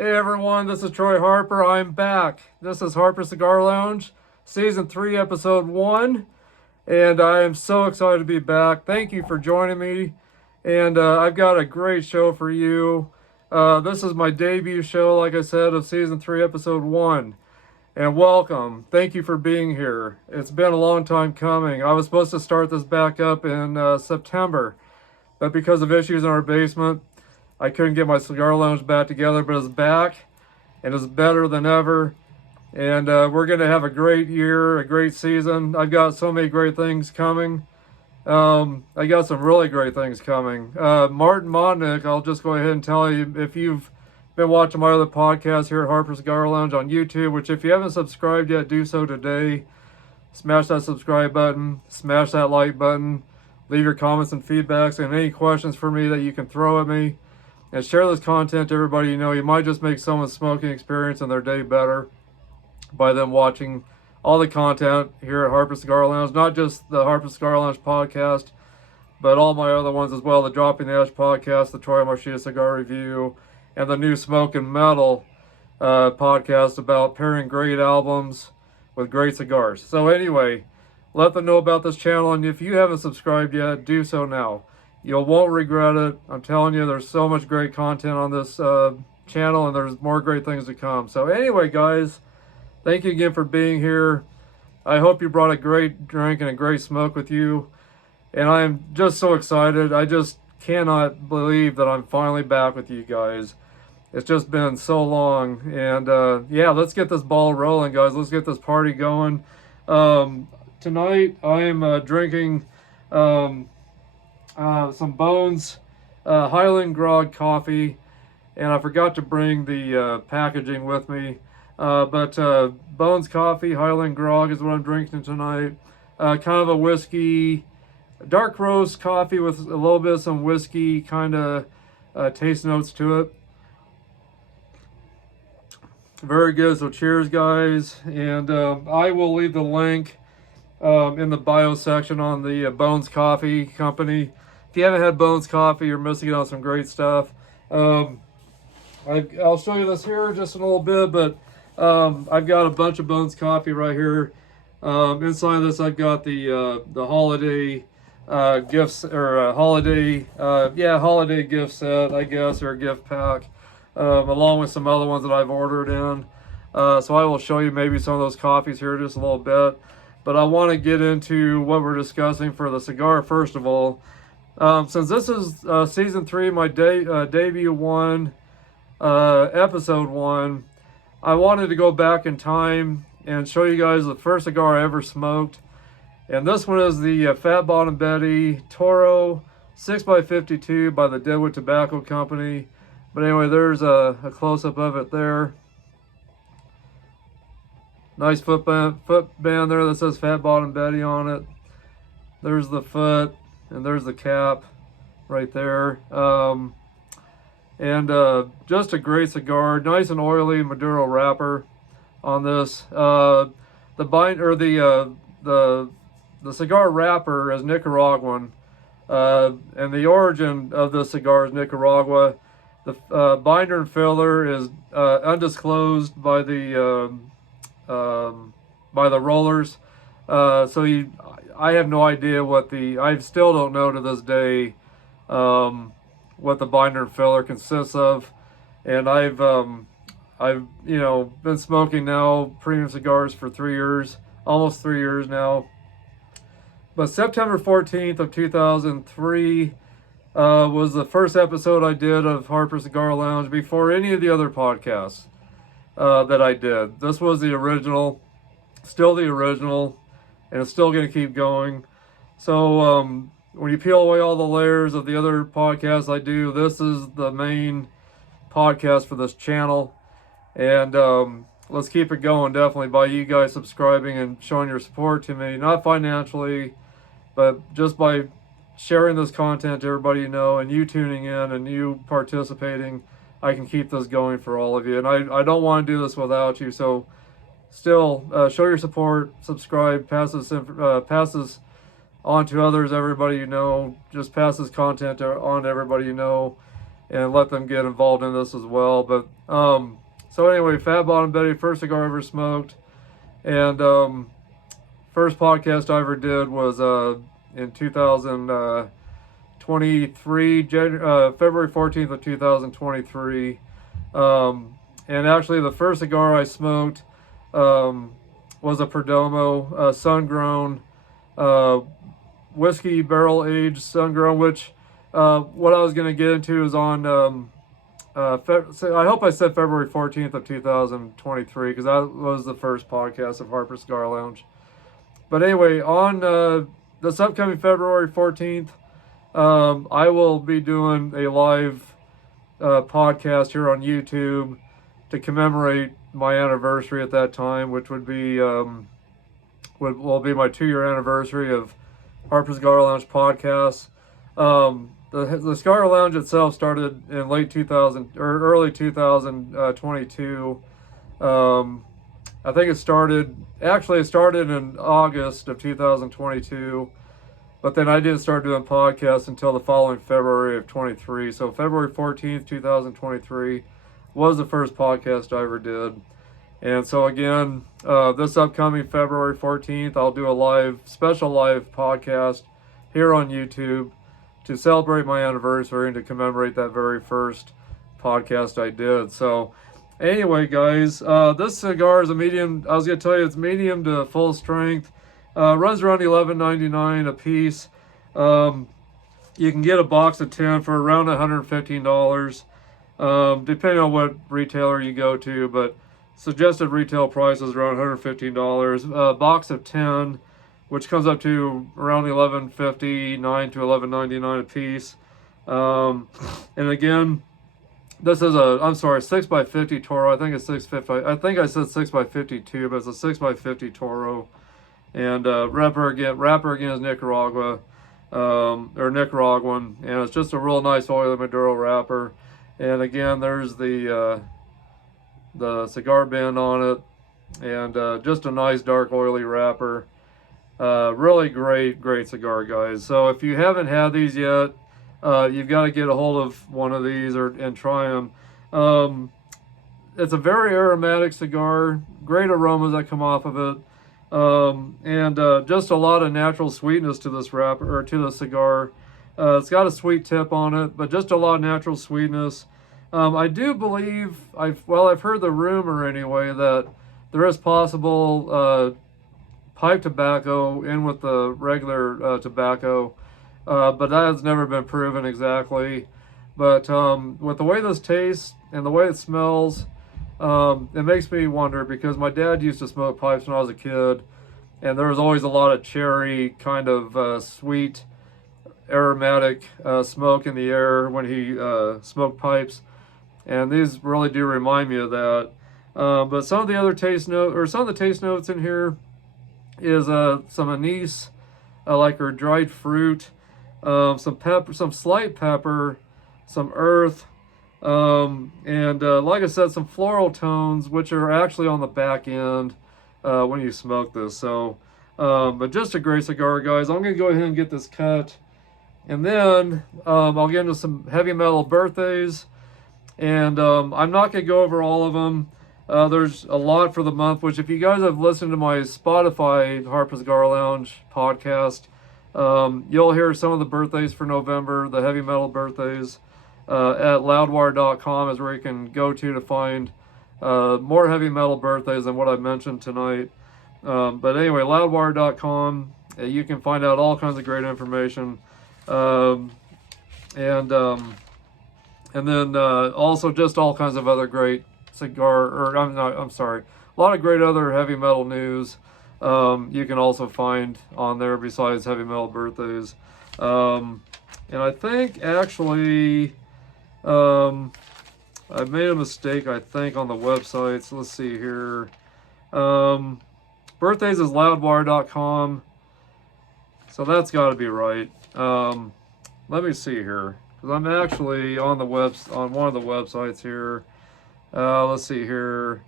Hey everyone, this is Troy Harper. I'm back. This is Harper Cigar Lounge, Season 3, Episode 1, and I am so excited to be back. Thank you for joining me, and I've got a great show for you. This is my debut show, like I said, of Season 3, Episode 1, and welcome. Thank you for being here. It's been a long time coming. I was supposed to start this back up in September, but because of issues in our basement, I couldn't get my cigar lounge back together, but it's back and it's better than ever. And we're going to have a great year, a great season. I've got so many great things coming. I got some really great things coming. Martin Modnick, I'll just go ahead and tell you, if you've been watching my other podcast here at Harper Cigar Lounge on YouTube, which if you haven't subscribed yet, do so today. Smash that subscribe button, smash that like button, leave your comments and feedbacks and any questions for me that you can throw at me. And share this content to everybody you know. You might just make someone's smoking experience and their day better by them watching all the content here at Harper Cigar Lounge. Not just the Harper Cigar Lounge podcast, but all my other ones as well. The Dropping the Ash podcast, the Troy Marchia Cigar Review, and the new Smoke and Metal podcast about pairing great albums with great cigars. So anyway, let them know about this channel. And if you haven't subscribed yet, do so now. You won't regret it. I'm telling you, there's so much great content on this channel, and there's more great things to come. So anyway, guys, thank you again for being here. I hope you brought a great drink and a great smoke with you. And I am just so excited. I just cannot believe that I'm finally back with you guys. It's just been so long. And yeah, let's get this ball rolling, guys. Let's get this party going. Tonight, I am drinking some Bones Highland Grog coffee, and I forgot to bring the packaging with me, but Bones coffee, Highland Grog is what I'm drinking tonight. Kind of a whiskey, dark roast coffee with a little bit of some whiskey kind of taste notes to it. Very good, so cheers guys, and I will leave the link in the bio section on the Bones Coffee Company. If you haven't had Bones Coffee, you're missing out on some great stuff. I'll show you this here just in a little bit, but I've got a bunch of Bones Coffee right here. Inside this, I've got the holiday gifts, or holiday gift set, I guess, or gift pack, along with some other ones that I've ordered in. So I will show you maybe some of those coffees here just a little bit. But I want to get into what we're discussing for the cigar first of all. Since this is Season 3, my debut one, Episode 1, I wanted to go back in time and show you guys the first cigar I ever smoked. And this one is the Fat Bottom Betty Toro 6x52 by the Deadwood Tobacco Company. But anyway, there's a close-up of it there. Nice footband there that says Fat Bottom Betty on it. There's the foot, and there's the cap right there. Just a great cigar, nice and oily Maduro wrapper on this. The cigar wrapper is Nicaraguan, and the origin of the cigar is Nicaragua. The binder and filler is undisclosed by the rollers, I have no idea I still don't know to this day what the binder and filler consists of. And I've been smoking now premium cigars for 3 years, almost 3 years now. But September 14th of 2003 was the first episode I did of Harper Cigar Lounge before any of the other podcasts that I did. This was the original, still the original, and it's still going to keep going. So when you peel away all the layers of the other podcasts I do, this is the main podcast for this channel. And let's keep it going, definitely, by you guys subscribing and showing your support to me. Not financially, but just by sharing this content to everybody you know, and you tuning in and you participating. I can keep this going for all of you. And I don't want to do this without you. So still, show your support, subscribe, pass this on to others, everybody you know. Just pass this content on to everybody you know. and let them get involved in this as well. But so anyway, Fat Bottom Betty, first cigar I ever smoked, and first podcast I ever did was in 2023, February 14th of 2023. And actually the first cigar I smoked was a Perdomo, sun-grown, whiskey barrel-aged sun-grown, which what I was going to get into is on, I hope I said February 14th of 2023, because that was the first podcast of Harper's Cigar Lounge. But anyway, on this upcoming February 14th, I will be doing a live podcast here on YouTube to commemorate my anniversary at that time, which would be will be my 2-year anniversary of Harper's Cigar Lounge podcast. The Cigar Lounge itself started in late 2000 or early 2022. I think it started in August of 2022, but then I didn't start doing podcasts until the following February of 23. So February 14th, 2023 was the first podcast I ever did. And so again, this upcoming February 14th, I'll do a special live podcast here on YouTube to celebrate my anniversary and to commemorate that very first podcast I did. So anyway, guys, this cigar is a medium. I was going to tell you it's medium to full strength. Runs around $11.99 a piece. You can get a box of 10 for around $115, depending on what retailer you go to, but suggested retail price is around $115. A box of 10, which comes up to around $11.59 to $11.99 a piece. And again, this is a 6x50 Toro. I think it's 650. I think I said 6x52, but it's a 6x50 Toro. And wrapper again is Nicaragua, or Nicaraguan, and it's just a real nice oily Maduro wrapper. And again, there's the cigar bend on it, and just a nice dark oily wrapper. Really great cigar, guys. So if you haven't had these yet, you've got to get a hold of one of these and try them. It's a very aromatic cigar, great aromas that come off of it. And just a lot of natural sweetness to this wrapper, or to the cigar. It's got a sweet tip on it, but just a lot of natural sweetness. I do believe, I've heard the rumor anyway, that there is possible pipe tobacco in with the regular tobacco, but that has never been proven exactly. But with the way this tastes and the way it smells, it makes me wonder, because my dad used to smoke pipes when I was a kid, and there was always a lot of cherry kind of sweet aromatic smoke in the air when he smoked pipes, and these really do remind me of that. But some of the other taste notes in here is some anise, like her dried fruit, some pepper, some slight pepper, some earth, and like I said, some floral tones, which are actually on the back end when you smoke this. So but just a great cigar, guys. I'm gonna go ahead and get this cut, and then I'll get into some heavy metal birthdays, and I'm not gonna go over all of them. There's a lot for the month, which if you guys have listened to my Spotify Harper's Cigar Lounge podcast, you'll hear some of the birthdays for November, the heavy metal birthdays. At loudwire.com is where you can go to find more heavy metal birthdays than what I mentioned tonight. But anyway, loudwire.com, you can find out all kinds of great information. And then also just all kinds of other great a lot of great other heavy metal news you can also find on there besides heavy metal birthdays. And I think actually I made a mistake, I think, on the website. So let's see here. Birthdays is loudwire.com. So that's got to be right. Let me see here, because I'm actually on one of the websites here. Let's see here.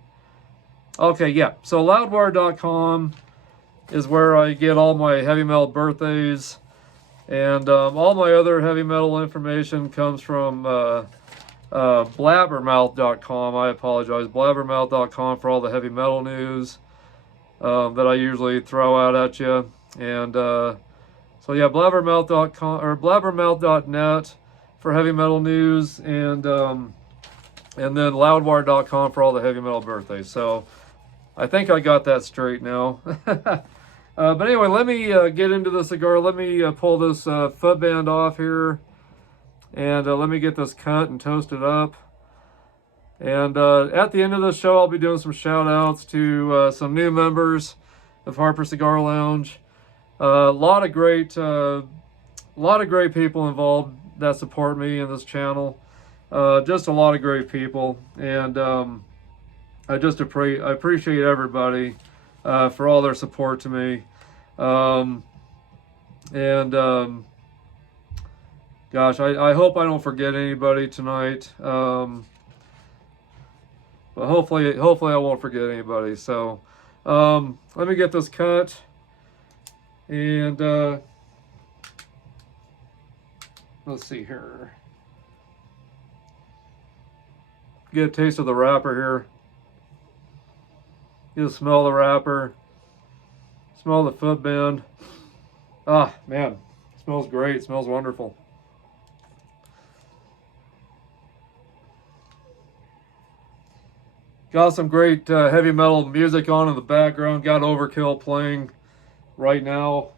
Okay, yeah. So loudwire.com is where I get all my heavy metal birthdays, and all my other heavy metal information comes from blabbermouth.com. I apologize. Blabbermouth.com for all the heavy metal news that I usually throw out at you. And so yeah, blabbermouth.com or blabbermouth.net for heavy metal news, and then loudwire.com for all the heavy metal birthdays. So I think I got that straight now. But anyway, let me get into the cigar. Let me pull this footband off here, and let me get this cut and toasted up. And at the end of the show, I'll be doing some shout outs to some new members of Harper Cigar Lounge. A lot of great people involved that support me in this channel. Just a lot of great people, and I appreciate everybody for all their support to me. Gosh, I hope I don't forget anybody tonight. But hopefully I won't forget anybody. So let me get this cut, and let's see here. Get a taste of the wrapper here. Get a smell of the wrapper. Smell the footband. Ah, man, it smells great. It smells wonderful. Got some great heavy metal music on in the background. Got Overkill playing right now.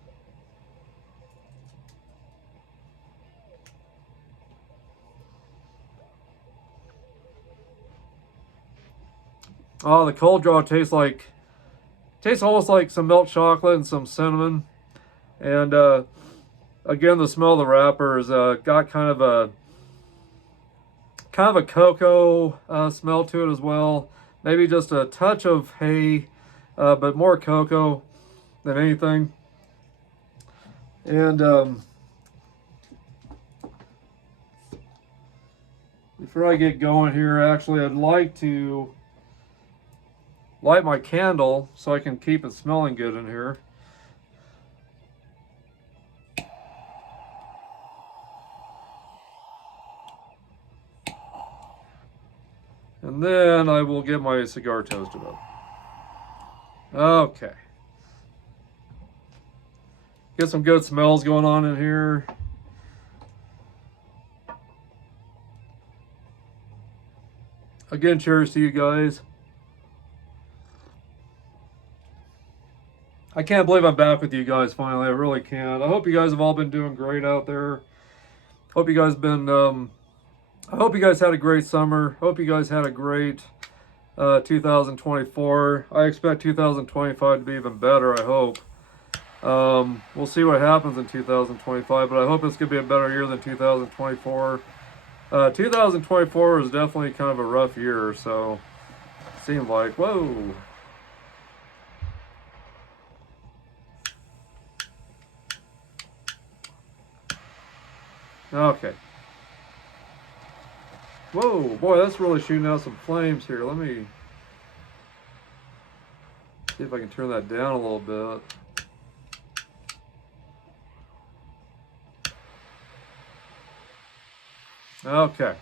Oh, the cold draw tastes almost like some milk chocolate and some cinnamon. And again, the smell of the wrapper is got kind of a cocoa smell to it as well. Maybe just a touch of hay, but more cocoa than anything. And before I get going here, actually, I'd like to light my candle so I can keep it smelling good in here. And then I will get my cigar toasted up. Okay. Get some good smells going on in here. Again, cheers to you guys. I can't believe I'm back with you guys finally. I really can't. I hope you guys have all been doing great out there. Hope you guys I hope you guys had a great summer. Hope you guys had a great 2024. I expect 2025 to be even better, I hope. We'll see what happens in 2025, but I hope it's going to be a better year than 2024. 2024 was definitely kind of a rough year, so it seemed like, whoa. Okay. Whoa, boy, that's really shooting out some flames here. Let me see if I can turn that down a little bit. Okay. Let's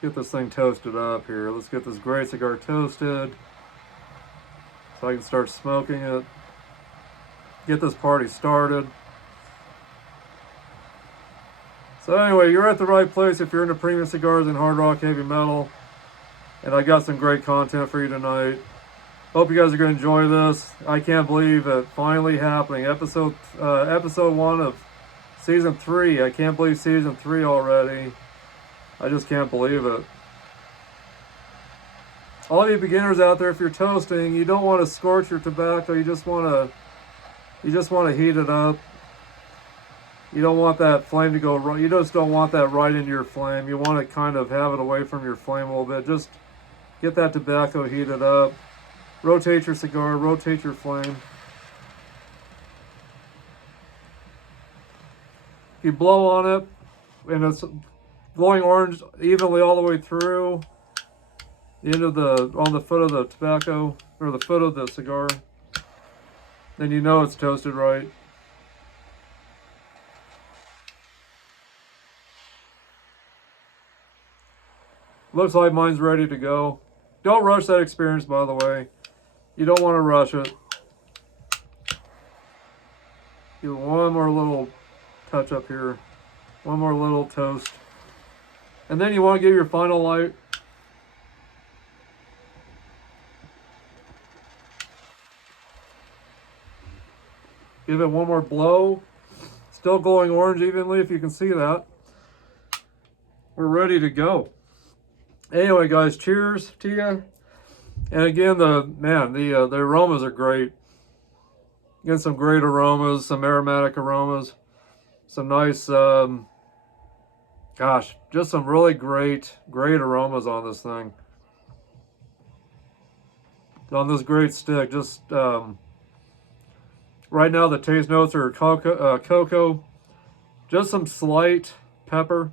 get this thing toasted up here. Let's get this great cigar toasted so I can start smoking it. Get this party started. So anyway, you're at the right place if you're into premium cigars and hard rock heavy metal. And I got some great content for you tonight. Hope you guys are going to enjoy this. I can't believe it finally happening. Episode 1 of season 3. I can't believe season 3 already. I just can't believe it. All of you beginners out there, if you're toasting, you don't want to scorch your tobacco. You just want to heat it up. You don't want that flame to go right. You just don't want that right into your flame. You want to kind of have it away from your flame a little bit. Just get that tobacco heated up. Rotate your cigar. Rotate your flame. You blow on it, and it's glowing orange evenly all the way through the end of on the foot of the tobacco, or the foot of the cigar. Then you know it's toasted right. Looks like mine's ready to go. Don't rush that experience, by the way. You don't want to rush it. Do one more little touch up here. One more little toast. And then you want to give your final light. Give it one more blow. Still glowing orange evenly, if you can see that. We're ready to go. Anyway, guys, cheers to you. And again, the aromas are great. Get some great aromas, some aromatic aromas, some nice, gosh, just some really great aromas on this thing. On this great stick, just right now the taste notes are cocoa, just some slight pepper.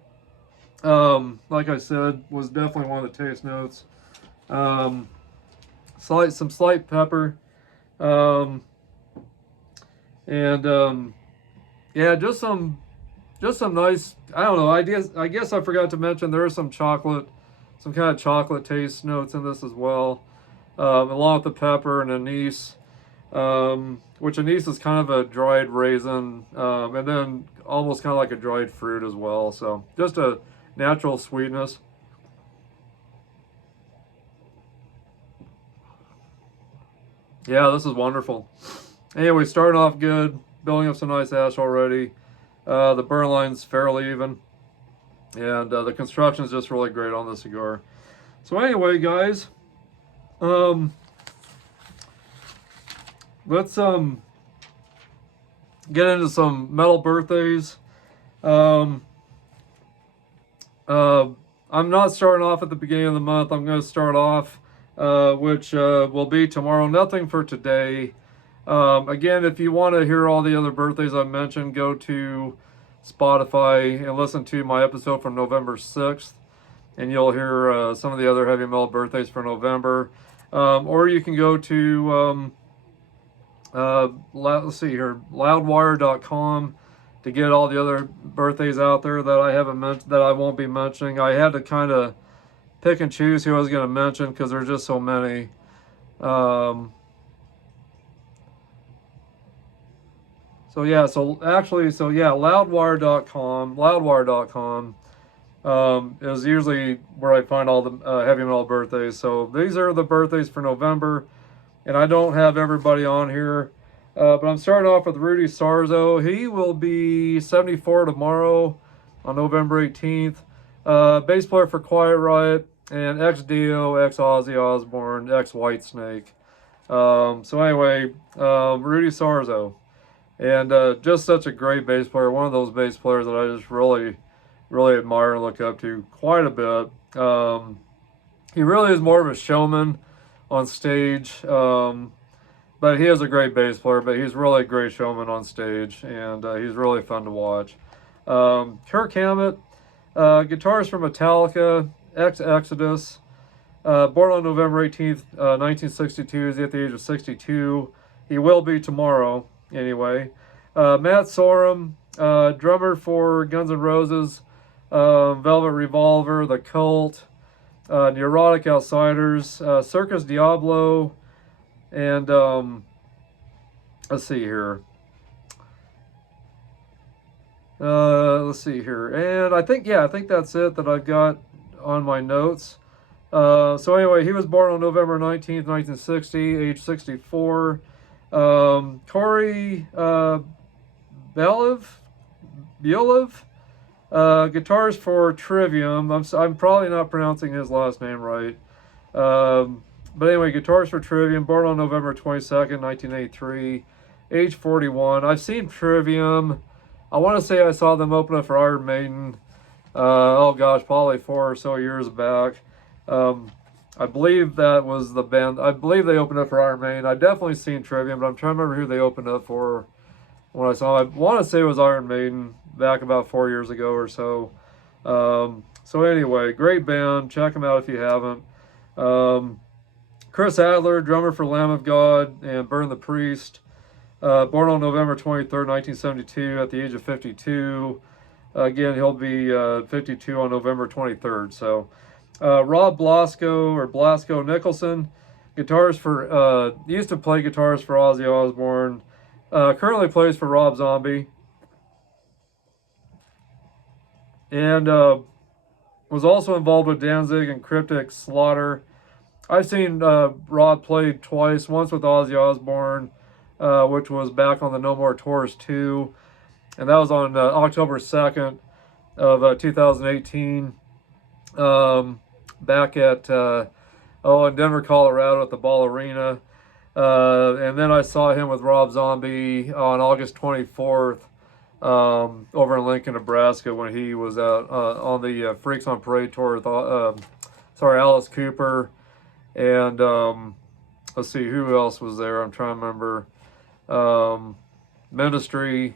Like I said, was definitely one of the taste notes. Some slight pepper. Yeah, just some nice, I don't know, I guess I forgot to mention there is some chocolate, some kind of chocolate taste notes in this as well, along with the pepper and anise, which anise is kind of a dried raisin, and then almost kind of like a dried fruit as well, so just a natural sweetness. Yeah, this is wonderful. Anyway, starting off good, building up some nice ash already. The burn line's fairly even, and the construction is just really great on the cigar. So anyway, guys, let's get into some metal birthdays. I'm not starting off at the beginning of the month. I'm going to start off, which will be tomorrow. Nothing for today. Again, if you want to hear all the other birthdays I mentioned, go to Spotify and listen to my episode from November 6th, and you'll hear some of the other heavy metal birthdays for November. Or you can go to, let's see here, loudwire.com to get all the other birthdays out there that I haven't mentioned, that I won't be mentioning. I had to kind of pick and choose who I was going to mention because there's just so many. loudwire.com is usually where I find all the heavy metal birthdays. So these are the birthdays for November, and I don't have everybody on here, but I'm starting off with Rudy Sarzo. He will be 74 tomorrow on November 18th. Bass player for Quiet Riot and ex-Dio, ex-Ozzy Osbourne, ex-Whitesnake. So anyway, Rudy Sarzo. And just such a great bass player. One of those bass players that I just really admire and look up to quite a bit. He really is more of a showman on stage. But he is a great bass player, but he's really a great showman on stage. And he's really fun to watch. Kirk Hammett, guitarist for Metallica, ex-Exodus. Born on November 18th, 1962. He's at the age of 62. He will be tomorrow. Anyway, Matt Sorum, drummer for Guns N' Roses, Velvet Revolver, The Cult, Neurotic Outsiders, Circus Diablo, and let's see here. And I think that's it that I've got on my notes. So anyway, he was born on November 19th, 1960, age 64. Corey Belev, guitars for Trivium. I'm probably not pronouncing his last name right. But anyway, guitars for Trivium, born on November 22nd, 1983, age 41. I've seen Trivium. I want to say I saw them open up for Iron Maiden. Oh gosh, probably 4 or so years back. I believe that was the band. I believe they opened up for Iron Maiden. I've definitely seen Trivium, but I'm trying to remember who they opened up for when I saw them. I want to say it was Iron Maiden back about 4 years ago or so. So anyway, great band. Check them out if you haven't. Chris Adler, drummer for Lamb of God and Burn the Priest. Born on November 23rd, 1972 at the age of 52. Again, he'll be 52 on November 23rd. So Rob Blasco Nicholson, used to play guitars for Ozzy Osbourne. Currently plays for Rob Zombie. And was also involved with Danzig and Cryptic Slaughter. I've seen Rob play twice, once with Ozzy Osbourne, which was back on the No More Tours 2. And that was on October 2nd of 2018. Back at in Denver, Colorado at the Ball Arena. And then I saw him with Rob Zombie on August 24th over in Lincoln, Nebraska, when he was out on the Freaks on Parade tour with Alice Cooper. And let's see, who else was there? I'm trying to remember. Ministry.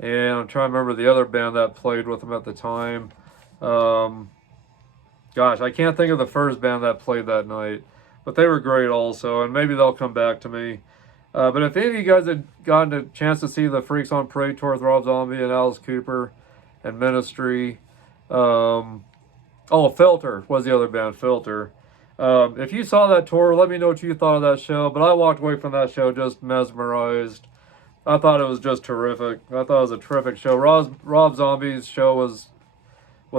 And I'm trying to remember the other band that played with him at the time. Gosh, I can't think of the first band that played that night, but they were great also, and maybe they'll come back to me. But if any of you guys had gotten a chance to see the Freaks on Parade tour with Rob Zombie and Alice Cooper and Ministry, Filter was the other band, Filter. If you saw that tour, let me know what you thought of that show, but I walked away from that show just mesmerized. I thought it was just terrific. I thought it was a terrific show. Rob Zombie's show was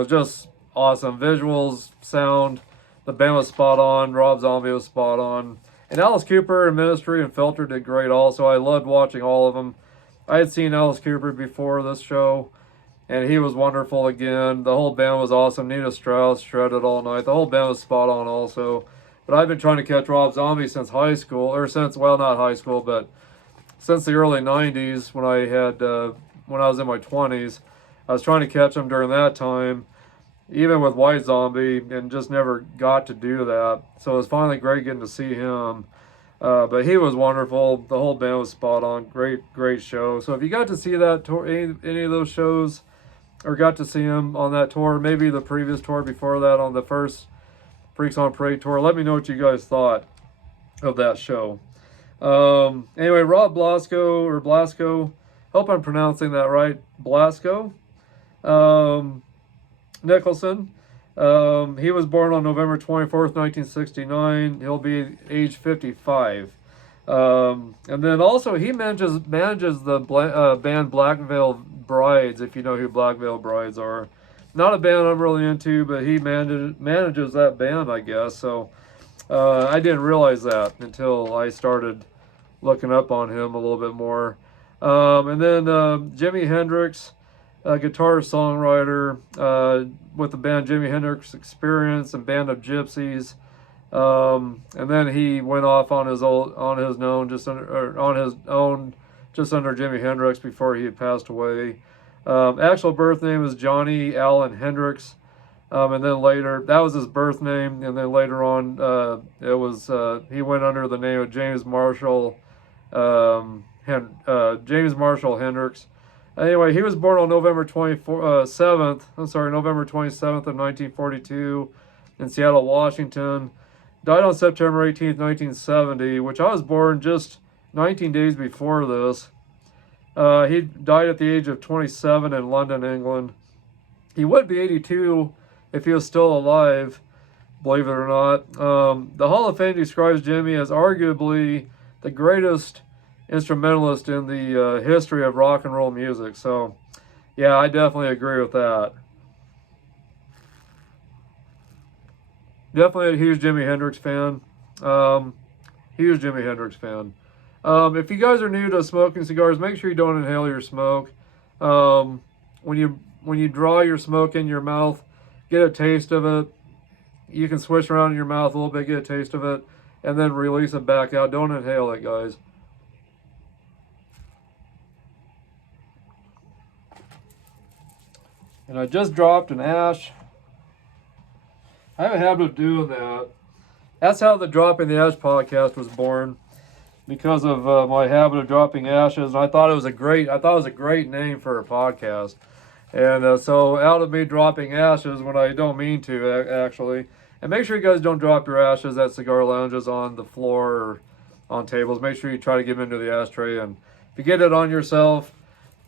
just awesome. Visuals, sound, the band was spot on. Rob Zombie was spot on. And Alice Cooper and Ministry and Filter did great also. I loved watching all of them. I had seen Alice Cooper before this show, and he was wonderful again. The whole band was awesome. Nita Strauss shredded all night. The whole band was spot on also. But I've been trying to catch Rob Zombie since high school, or since, well, not high school, but since the early 90s when I was in my 20s. I was trying to catch him during that time, even with White Zombie, and just never got to do that. So it was finally great getting to see him. But he was wonderful. The whole band was spot on. Great show. So if you got to see that tour, any of those shows, or got to see him on that tour, maybe the previous tour before that on the first Freaks on Parade tour, let me know what you guys thought of that show. Anyway, Rob Blasco, hope I'm pronouncing that right, Blasco. Nicholson. He was born on November 24th, 1969. He'll be age 55. And then also he manages the band Black Veil Brides, if you know who Black Veil Brides are. Not a band I'm really into, but he manages that band, I guess. So I didn't realize that until I started looking up on him a little bit more. And then Jimi Hendrix, guitar songwriter with the band Jimi Hendrix Experience and Band of Gypsies. And then he went off on his own just under Jimi Hendrix before he had passed away. Actual birth name is Johnny Allen Hendrix. And then later, that was his birth name, and then later on, he went under the name of James Marshall Hendrix. Anyway, he was born on November 27th of 1942 in Seattle, Washington. Died on September 18th, 1970, which I was born just 19 days before this. He died at the age of 27 in London, England. He would be 82 if he was still alive, believe it or not. The Hall of Fame describes Jimmy as arguably the greatest instrumentalist in the history of rock and roll music. So, yeah, I definitely agree with that. Definitely a huge Jimi Hendrix fan. If you guys are new to smoking cigars, make sure you don't inhale your smoke. When you draw your smoke in your mouth, get a taste of it. You can swish around in your mouth a little bit, get a taste of it, and then release it back out. Don't inhale it, guys. And I just dropped an ash. I have a habit of doing that. That's how the Dropping the Ash podcast was born, because of my habit of dropping ashes. And I thought it was a great name for a podcast. And so out of me dropping ashes when I don't mean to, actually. And make sure you guys don't drop your ashes at cigar lounges on the floor or on tables. Make sure you try to get them into the ashtray. And if you get it on yourself,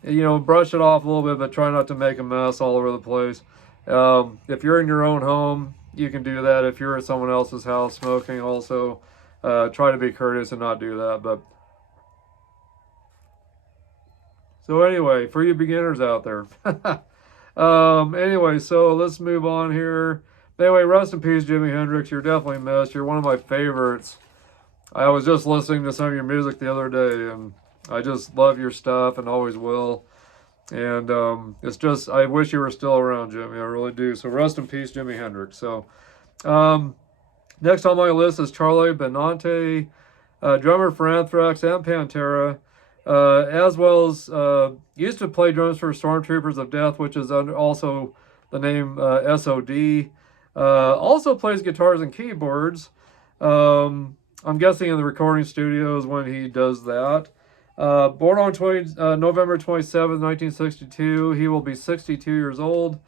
brush it off a little bit, but try not to make a mess all over the place. If you're in your own home, you can do that. If you're at someone else's house smoking, also try to be courteous and not do that. But so anyway, for you beginners out there. Anyway, so let's move on here. Anyway, rest in peace, Jimi Hendrix. You're definitely missed. You're one of my favorites. I was just listening to some of your music the other day, and I just love your stuff and always will. And it's just, I wish you were still around, Jimmy. I really do. So rest in peace, Jimi Hendrix. So next on my list is Charlie Benante, drummer for Anthrax and Pantera, as well as used to play drums for Stormtroopers of Death, which is also the name SOD. Also plays guitars and keyboards. I'm guessing in the recording studios when he does that. Born on November 27th, 1962. He will be 62 years old.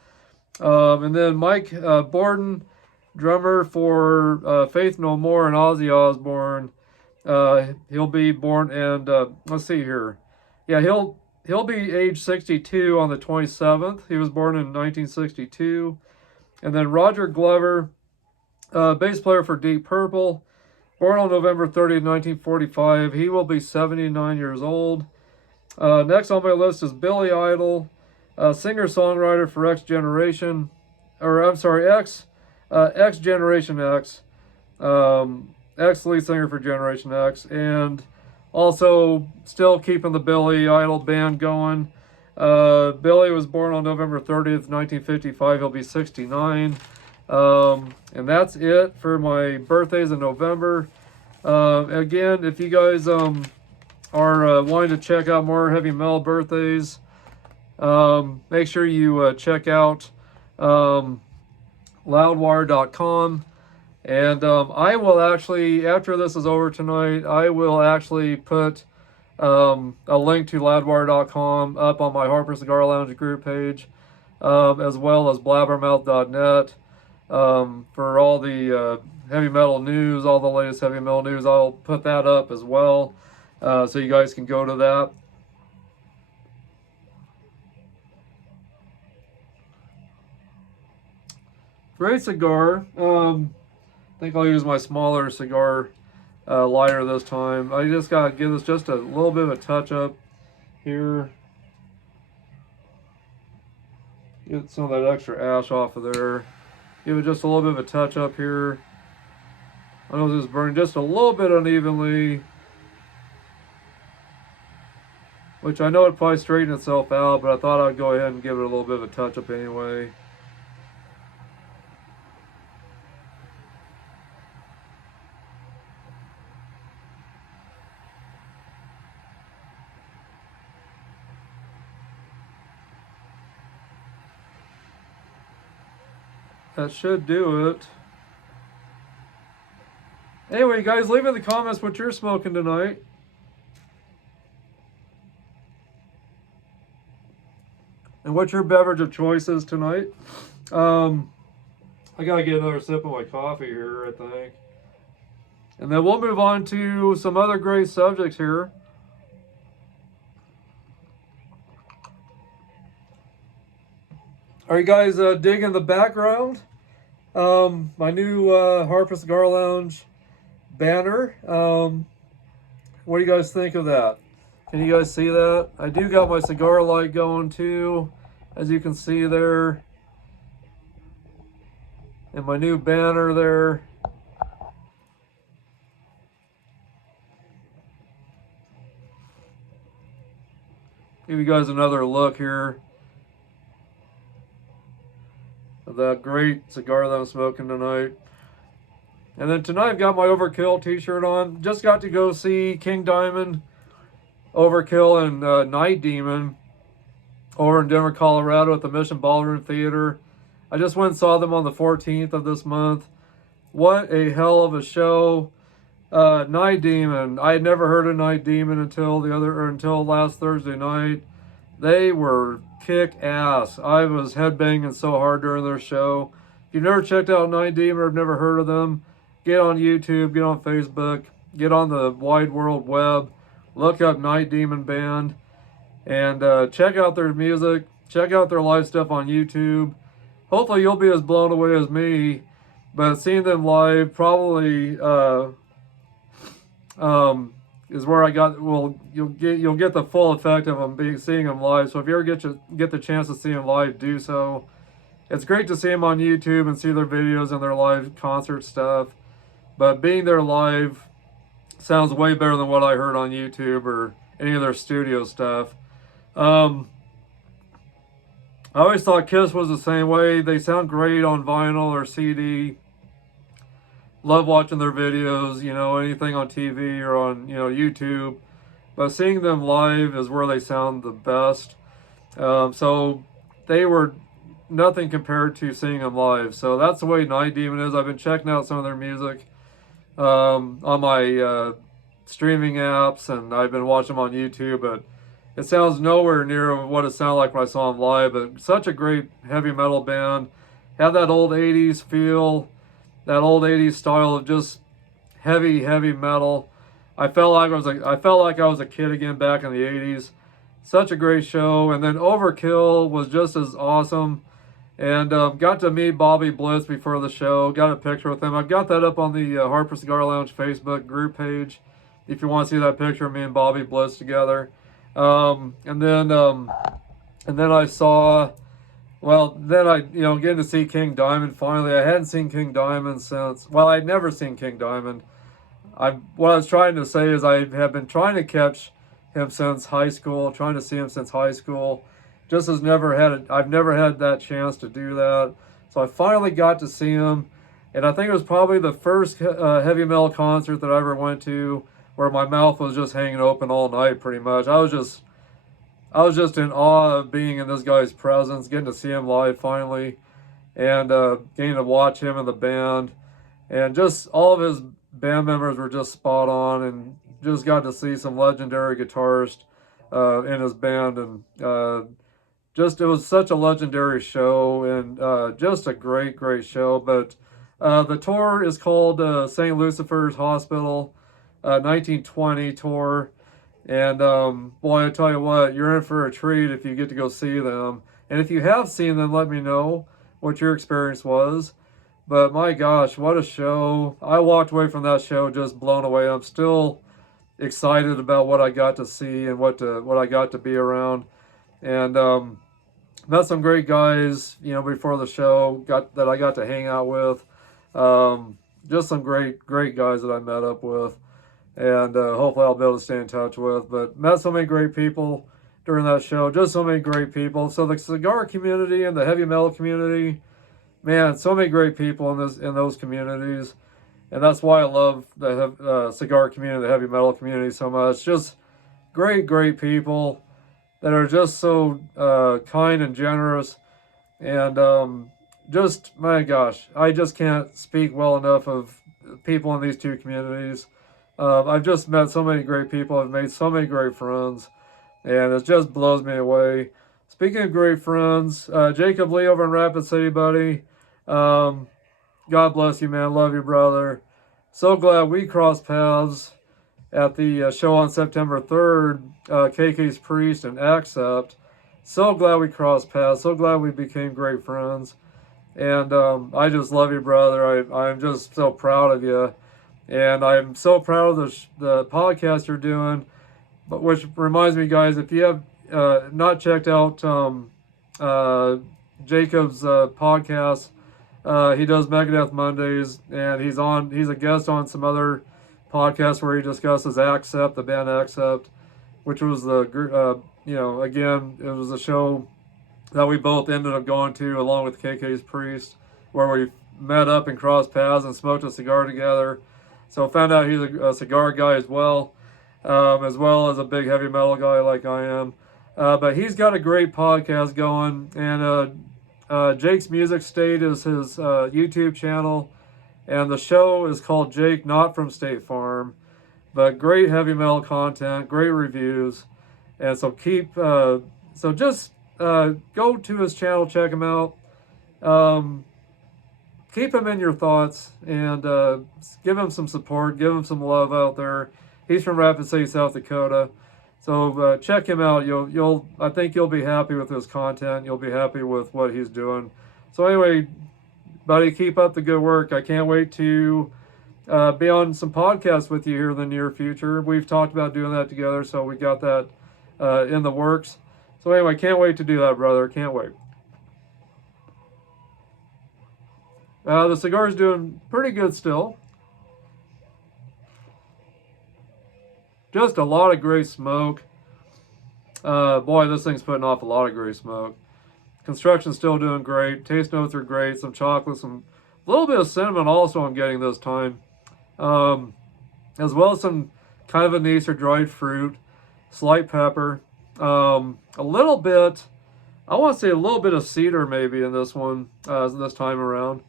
And then Mike Borden, drummer for Faith No More and Ozzy Osbourne. He'll be born, and let's see here. Yeah, he'll be age 62 on the 27th. He was born in 1962. And then Roger Glover, bass player for Deep Purple, born on November 30th, 1945. He will be 79 years old. Next on my list is Billy Idol, singer-songwriter for X Generation X, Generation X, ex-lead singer for Generation X, and also still keeping the Billy Idol band going. Billy was born on November 30th, 1955. He'll be 69. And that's it for my birthdays in November. Again, if you guys are wanting to check out more heavy metal birthdays, make sure you check out loudwire.com. And I will actually, after this is over tonight, I will actually put a link to loudwire.com up on my Harper Cigar Lounge group page, as well as blabbermouth.net. For all the heavy metal news, all the latest heavy metal news, I'll put that up as well, so you guys can go to that. Great cigar. I think I'll use my smaller cigar lighter this time. I just gotta give this just a little bit of a touch up here. Get some of that extra ash off of there. Give it just a little bit of a touch up here. I know this is burning just a little bit unevenly, which I know it probably straightened itself out, but I thought I'd go ahead and give it a little bit of a touch up anyway. That should do it. Anyway, guys, leave in the comments what you're smoking tonight. And what your beverage of choice is tonight. I gotta get another sip of my coffee here, I think. And then we'll move on to some other great subjects here. Are you guys digging the background? My new Harper Cigar Lounge banner. What do you guys think of that? Can you guys see that? I do got my cigar light going too, as you can see there. And my new banner there. Give you guys another look here of that great cigar that I'm smoking tonight. And then tonight I've got my Overkill t-shirt on. Just got to go see King Diamond, Overkill, and Night Demon over in Denver, Colorado at the Mission Ballroom Theater. I just went and saw them on the 14th of this month. What a hell of a show. Night Demon. I had never heard of Night Demon until last Thursday night. They were kick ass. I was headbanging so hard during their show. If you've never checked out Night Demon or have never heard of them, get on YouTube, get on Facebook, get on the wide world web, look up Night Demon Band, and check out their music, check out their live stuff on YouTube. Hopefully you'll be as blown away as me but seeing them live probably is where I got. Well, you'll get the full effect of them seeing them live. So if you ever get the chance to see them live, do so. It's great to see them on YouTube and see their videos and their live concert stuff, but being there live sounds way better than what I heard on YouTube or any of their studio stuff. I always thought Kiss was the same way. They sound great on vinyl or CD. Love watching their videos, anything on TV or on, YouTube. But seeing them live is where they sound the best. So they were nothing compared to seeing them live. So that's the way Night Demon is. I've been checking out some of their music on my streaming apps, and I've been watching them on YouTube, but it sounds nowhere near what it sounded like when I saw them live. But such a great heavy metal band. Had that old 80s feel, that old 80s style of just heavy metal. I felt like I was a kid again back in the 80s. Such a great show. And then Overkill was just as awesome. And got to meet Bobby Blitz before the show. Got a picture with him. I've got that up on the Harper Cigar Lounge Facebook group page if you want to see that picture of me and Bobby Blitz together. And then I saw, getting to see King Diamond finally. I hadn't seen King Diamond since, I'd never seen King Diamond. What I was trying to say is I have been trying to catch him since high school, trying to see him since high school. I've never had that chance to do that. So I finally got to see him. And I think it was probably the first heavy metal concert that I ever went to where my mouth was just hanging open all night pretty much. I was just in awe of being in this guy's presence, getting to see him live finally, and getting to watch him and the band. And just all of his band members were just spot on, and just got to see some legendary guitarists in his band. And it was such a legendary show, and just a great show. But the tour is called St. Lucifer's Hospital 1920 tour. And boy, I tell you what, you're in for a treat if you get to go see them. And if you have seen them, let me know what your experience was. But my gosh, what a show. I walked away from that show just blown away. I'm still excited about what I got to see and what I got to be around. And met some great guys, before the show that I got to hang out with. Just some great guys that I met up with. And hopefully I'll be able to stay in touch with. But met so many great people during that show. Just so many great people. So the cigar community and the heavy metal community, man, so many great people in those communities. And that's why I love the cigar community, the heavy metal community so much. Just great people that are just so kind and generous. And my gosh, I just can't speak well enough of people in these two communities. I've just met so many great people. I've made so many great friends, and it just blows me away. Speaking of great friends, Jacob Lee over in Rapid City, buddy. God bless you, man. Love you, brother. So glad we crossed paths at the show on September 3rd, KK's Priest and Accept. So glad we crossed paths. So glad we became great friends. And I just love you, brother. I'm just so proud of you. And I'm so proud of the podcast you're doing. But which reminds me, guys, if you have not checked out Jacob's podcast, he does Megadeth Mondays, and he's a guest on some other podcasts where he discusses Accept, the band Accept, which was again, it was a show that we both ended up going to along with KK's Priest, where we met up and crossed paths and smoked a cigar together. So I found out he's a cigar guy as well as a big heavy metal guy like I am. But he's got a great podcast going, and Jake's Music State is his YouTube channel, and the show is called Jake Not From State Farm. But great heavy metal content, great reviews, and so just go to his channel, check him out. Keep him in your thoughts, and give him some support, give him some love out there. He's from Rapid City, South Dakota. So check him out. I think you'll be happy with his content. You'll be happy with what he's doing. So anyway, buddy, keep up the good work. I can't wait to be on some podcasts with you here in the near future. We've talked about doing that together, so we got that in the works. So anyway, can't wait to do that, brother. Can't wait. The cigar's doing pretty good still. Just a lot of great smoke. Boy, this thing's putting off a lot of great smoke. Construction's still doing great. Taste notes are great. Some chocolate, some a little bit of cinnamon also I'm getting this time. As well as some kind of anise or dried fruit, slight pepper. A little bit, I want to say a little bit of cedar maybe in this one, this time around.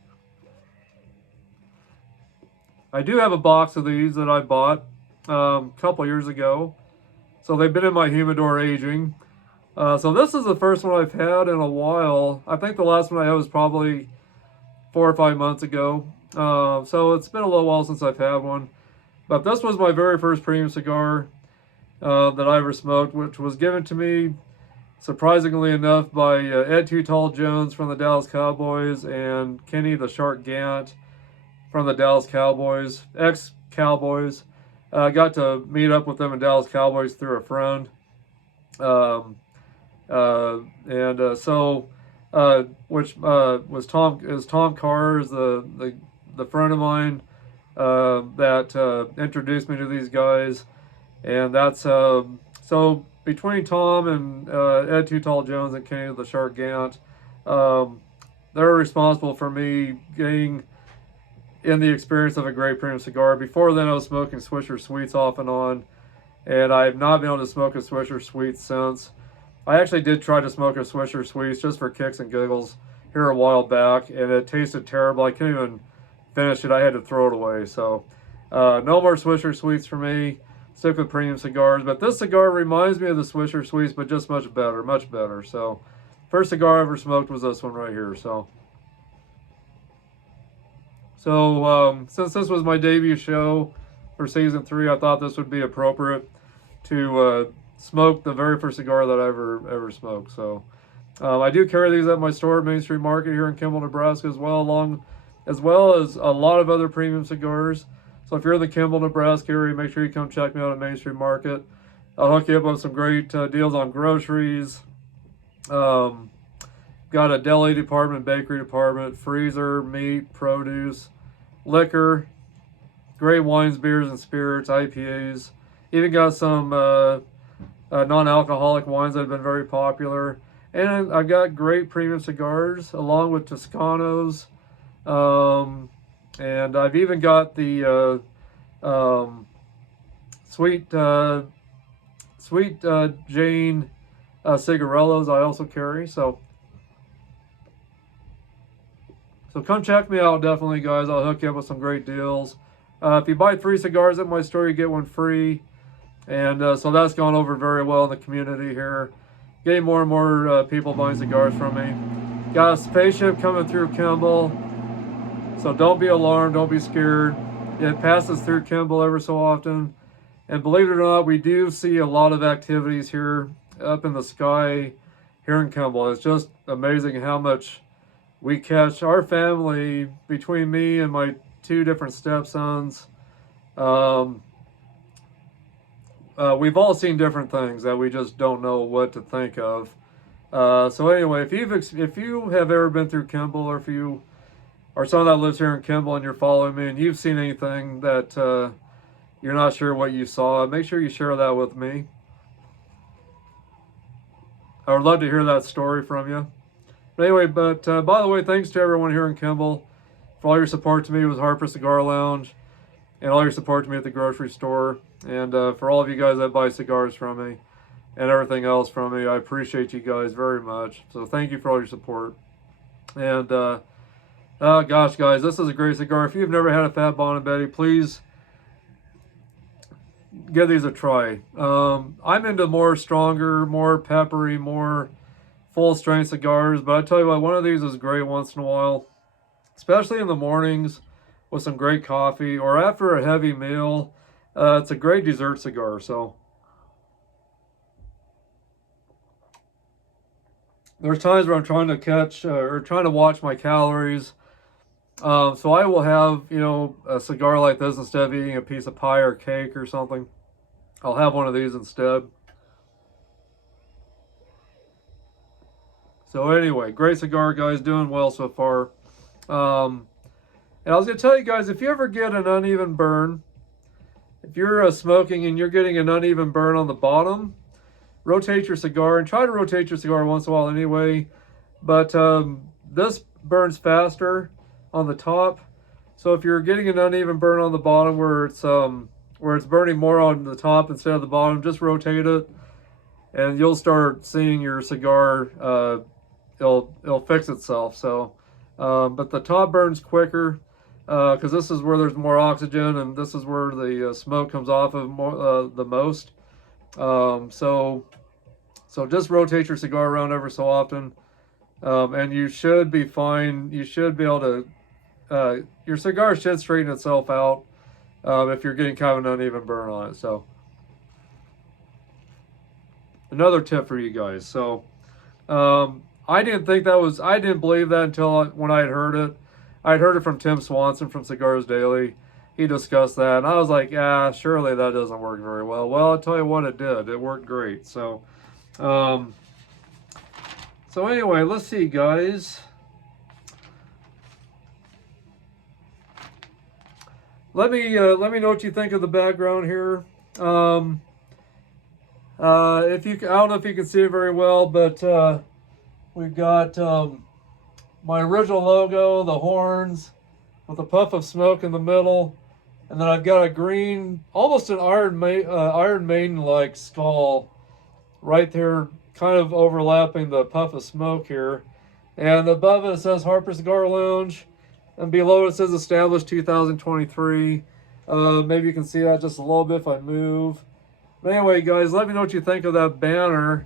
I do have a box of these that I bought a couple years ago. So they've been in my humidor aging. So this is the first one I've had in a while. I think the last one I had was probably 4 or 5 months ago. So it's been a little while since I've had one. But this was my very first premium cigar that I ever smoked, which was given to me, surprisingly enough, by Ed Too Tall Jones from the Dallas Cowboys and Kenny the Shark Gant from the Dallas Cowboys, ex-Cowboys. I got to meet up with them in Dallas Cowboys through a friend. Which was Tom Carr, is the friend of mine that introduced me to these guys, and that's so between Tom and Ed Too Tall Jones and Kenny the Shark Gant, they're responsible for me getting in the experience of a great premium cigar. Before then, I was smoking Swisher Sweets off and on, and I have not been able to smoke a Swisher Sweets since. I actually did try to smoke a Swisher Sweets just for kicks and giggles here a while back, and it tasted terrible. I couldn't even finish it. I had to throw it away. So no more Swisher Sweets for me. Stick with premium cigars. But this cigar reminds me of the Swisher Sweets, but just much better, much better. So first cigar I ever smoked was this one right here. So since this was my debut show for season 3, I thought this would be appropriate to smoke the very first cigar that I ever smoked. So I do carry these at my store at Main Street Market here in Kimball, Nebraska, as well as a lot of other premium cigars. So if you're in the Kimball, Nebraska area, make sure you come check me out at Main Street Market. I'll hook you up with some great deals on groceries. Got a deli department, bakery department, freezer, meat, produce, liquor, great wines, beers, and spirits, IPAs. Even got some non-alcoholic wines that have been very popular. And I've got great premium cigars along with Toscanos. And I've even got the Sweet Jane cigarellos I also carry. So come check me out, definitely, guys. I'll hook you up with some great deals. If you buy 3 cigars at my store, you get one free. And so that's gone over very well in the community here. Getting more and more people buying cigars from me. Got a spaceship coming through Kimball. So don't be alarmed, don't be scared. It passes through Kimball ever so often. And believe it or not, we do see a lot of activities here up in the sky here in Kimball. It's just amazing how much we catch. Our family, between me and my 2 different stepsons, we've all seen different things that we just don't know what to think of. So anyway, if you have ever been through Kimball, or if you are someone that lives here in Kimball and you're following me and you've seen anything that you're not sure what you saw, make sure you share that with me. I would love to hear that story from you. But anyway, by the way, thanks to everyone here in Kimball for all your support to me with Harper Cigar Lounge, and all your support to me at the grocery store, and for all of you guys that buy cigars from me and everything else from me. I appreciate you guys very much. So thank you for all your support. And gosh, guys, this is a great cigar. If you've never had a Fat Bon and Betty, please give these a try. I'm into more stronger, more peppery, more full strength cigars, but I tell you what, one of these is great once in a while, especially in the mornings with some great coffee or after a heavy meal. It's a great dessert cigar. So there's times where I'm trying to catch or trying to watch my calories, So I will have, a cigar like this instead of eating a piece of pie or cake or something. I'll have one of these instead. So anyway, great cigar, guys. Doing well so far. And I was going to tell you guys, if you ever get an uneven burn, if you're smoking and you're getting an uneven burn on the bottom, rotate your cigar, and try to rotate your cigar once in a while anyway. But this burns faster on the top. So if you're getting an uneven burn on the bottom where it's burning more on the top instead of the bottom, just rotate it, and you'll start seeing your cigar. It'll fix itself. So, but the top burns quicker because this is where there's more oxygen, and this is where the smoke comes off of the most. So just rotate your cigar around ever so often, and you should be fine. You should be able to. Your cigar should straighten itself out if you're getting kind of an uneven burn on it. So another tip for you guys. So I didn't believe that until when I had heard it. I'd heard it from Tim Swanson from Cigars Daily. He discussed that, and I was like, surely that doesn't work very well. Well, I'll tell you what, it did. It worked great. So anyway, let's see, guys. Let me know what you think of the background here. I don't know if you can see it very well, but we've got my original logo, the horns, with a puff of smoke in the middle, and then I've got a green, almost an Iron Maiden-like skull right there, kind of overlapping the puff of smoke here. And above it says Harper Cigar Lounge, and below it says established 2023. Maybe you can see that just a little bit if I move. But anyway, guys, let me know what you think of that banner.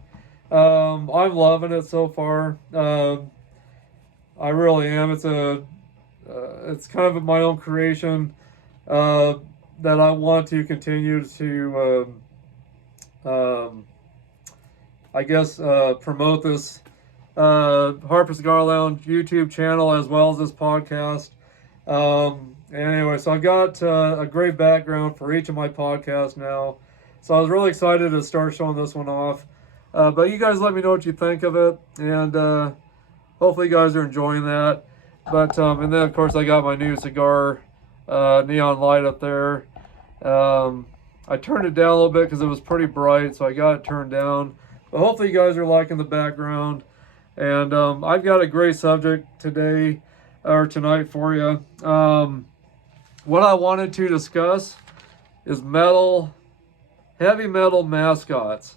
I'm loving it so far. I really am. It's kind of my own creation that I want to continue to, promote this Harper Cigar Lounge YouTube channel as well as this podcast. Anyway, so I've got a great background for each of my podcasts now. So I was really excited to start showing this one off. But you guys let me know what you think of it, and hopefully you guys are enjoying that. But and then of course I got my new cigar neon light up there. I turned it down a little bit because it was pretty bright, so I got it turned down. But hopefully you guys are liking the background. And I've got a great subject today or tonight for you. What I wanted to discuss is heavy metal mascots.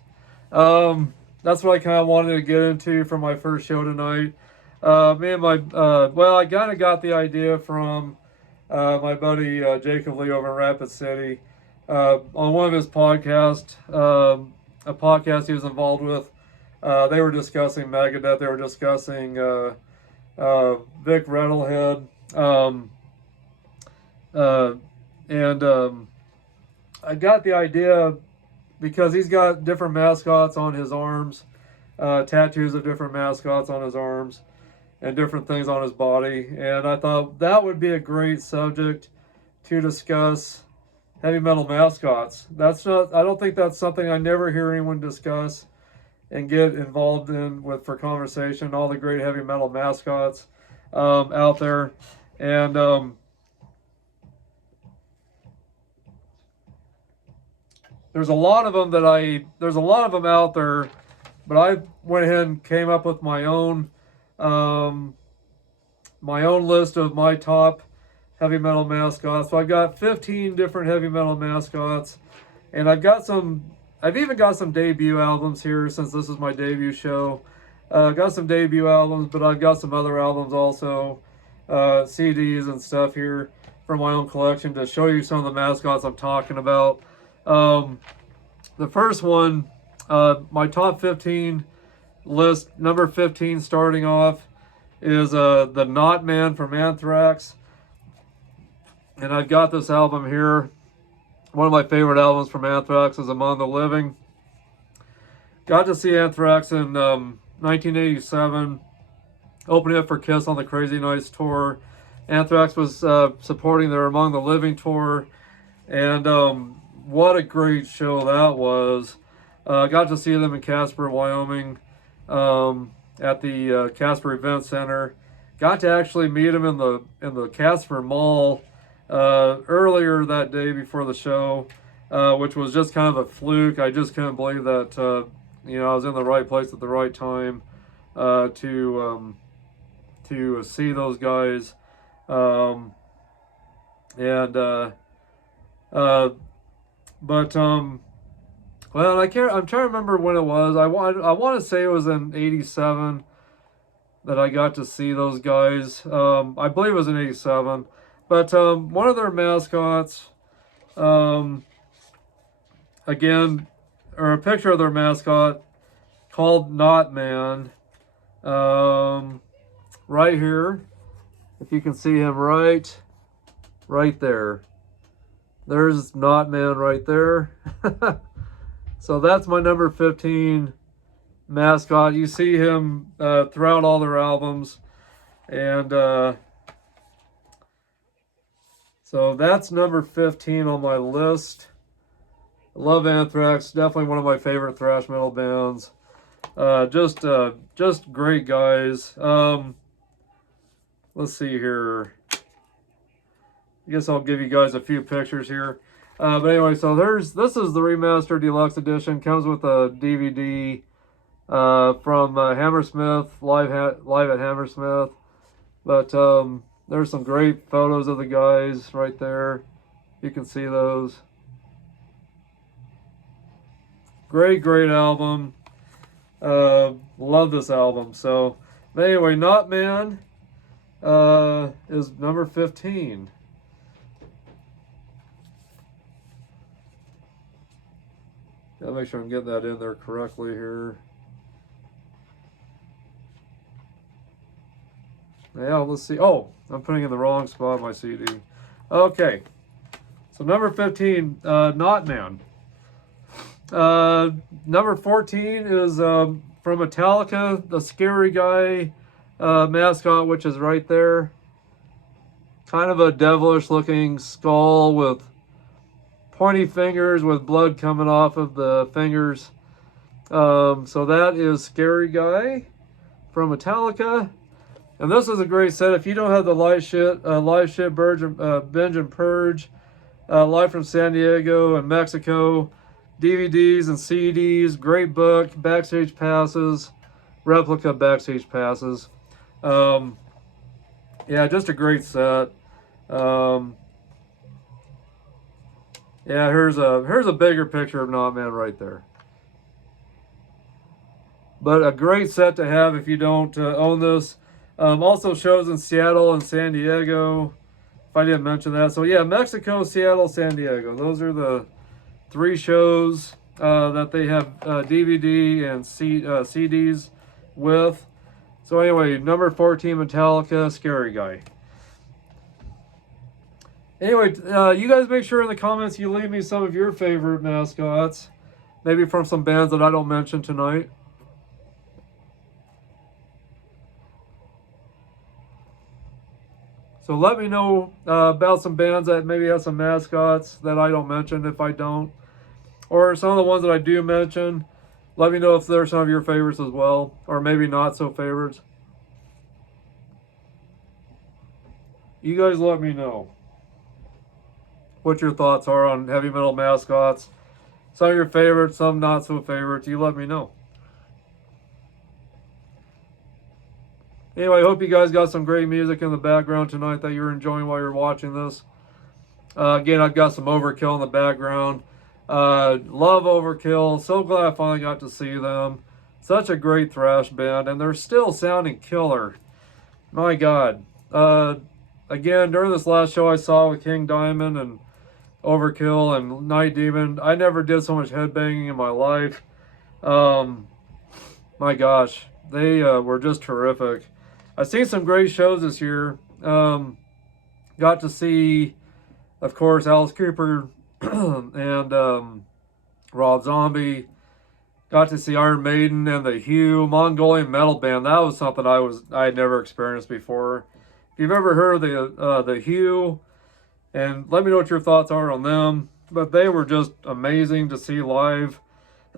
That's what I kind of wanted to get into for my first show tonight. I kind of got the idea from my buddy Jacob Lee over in Rapid City on one of his podcasts, a podcast he was involved with. They were discussing Megadeth. They were discussing Vic Rattlehead, and I got the idea because he's got different mascots on his arms, tattoos of different mascots on his arms, and different things on his body. And I thought that would be a great subject to discuss heavy metal mascots. I don't think that's something I never hear anyone discuss and get involved in for conversation. All the great heavy metal mascots out there. And there's a lot of them out there, but I went ahead and came up with my own list of my top heavy metal mascots. So I've got 15 different heavy metal mascots, and I've even got some debut albums here since this is my debut show. Got some debut albums, but I've got some other albums also, CDs and stuff here from my own collection to show you some of the mascots I'm talking about. The first one, my top 15 list, number 15 starting off, is the Knot Man from Anthrax. And I've got this album here. One of my favorite albums from Anthrax is Among the Living. Got to see Anthrax in 1987, opening up for Kiss on the Crazy Nights tour. Anthrax was supporting their Among the Living tour. And what a great show that was. Got to see them in Casper, Wyoming, at the Casper Event Center. Got to actually meet them in the Casper Mall earlier that day before the show, which was just kind of a fluke. I just couldn't believe that I was in the right place at the right time to see those guys. Well, I'm trying to remember when it was. I want to say it was in '87 that I got to see those guys. I believe it was in '87. But one of their mascots, again, or a picture of their mascot called Not Man, right here. If you can see him right there. There's Not Man right there. So that's my number 15 mascot. You see him throughout all their albums. And so that's number 15 on my list. I love Anthrax. Definitely one of my favorite thrash metal bands. Just great guys. Let's see here. I guess I'll give you guys a few pictures here. But anyway, so this is the remastered deluxe edition. Comes with a DVD from Hammersmith, live at Hammersmith. But there's some great photos of the guys right there. You can see those. Great album. Love this album. So, but anyway, Not Man is number 15. Gotta make sure I'm getting that in there correctly here. Yeah, let's see. Oh, I'm putting in the wrong spot my CD. Okay. So number 15, Not Man. Number 14 is from Metallica, the Scary Guy mascot, which is right there. Kind of a devilish looking skull with pointy fingers with blood coming off of the fingers. So that is Scary Guy from Metallica. And this is a great set. If you don't have the live shit Binge and Purge, live from San Diego and Mexico, DVDs and CDs, great book, backstage passes, replica backstage passes. Yeah, just a great set. Yeah, here's a bigger picture of Not Man right there. But a great set to have if you don't own this. Also shows in Seattle and San Diego, if I didn't mention that. So yeah, Mexico, Seattle, San Diego. Those are the 3 shows that they have DVD and CDs with. So anyway, number 14, Metallica, Scary Guy. Anyway, you guys make sure in the comments you leave me some of your favorite mascots. Maybe from some bands that I don't mention tonight. So let me know about some bands that maybe have some mascots that I don't mention if I don't. Or some of the ones that I do mention. Let me know if they're some of your favorites as well. Or maybe not so favorites. You guys let me know what your thoughts are on heavy metal mascots. Some of your favorites, some not so favorites. You let me know. Anyway, I hope you guys got some great music in the background tonight that you're enjoying while you're watching this. Again, I've got some Overkill in the background. Love Overkill. So glad I finally got to see them. Such a great thrash band, and they're still sounding killer. My God. Again, during this last show I saw with King Diamond and Overkill and Night Demon, I never did so much headbanging in my life. My gosh, they were just terrific. I've seen some great shows this year. Got to see, of course, Alice Cooper and Rob Zombie. Got to see Iron Maiden and the Hue Mongolian metal band. That was something I had never experienced before. you've ever heard of the Hue, and let me know what your thoughts are on them. But they were just amazing to see live.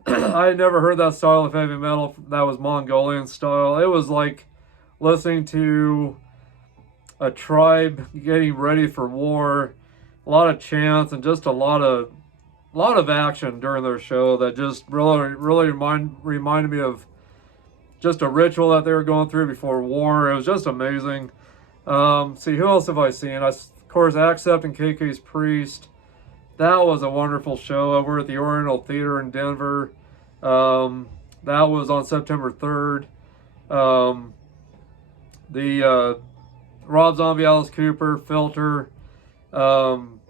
I had never heard that style of heavy metal that was Mongolian style. It was like listening to a tribe getting ready for war, a lot of chants and just a lot of action during their show that just really reminded me of just a ritual that they were going through before war. It was just amazing. See, who else have I seen? Of course, Accept and KK's Priest. That was a wonderful show over at the Oriental Theater in Denver. That was on September 3rd. The Rob Zombie, Alice Cooper, Filter, and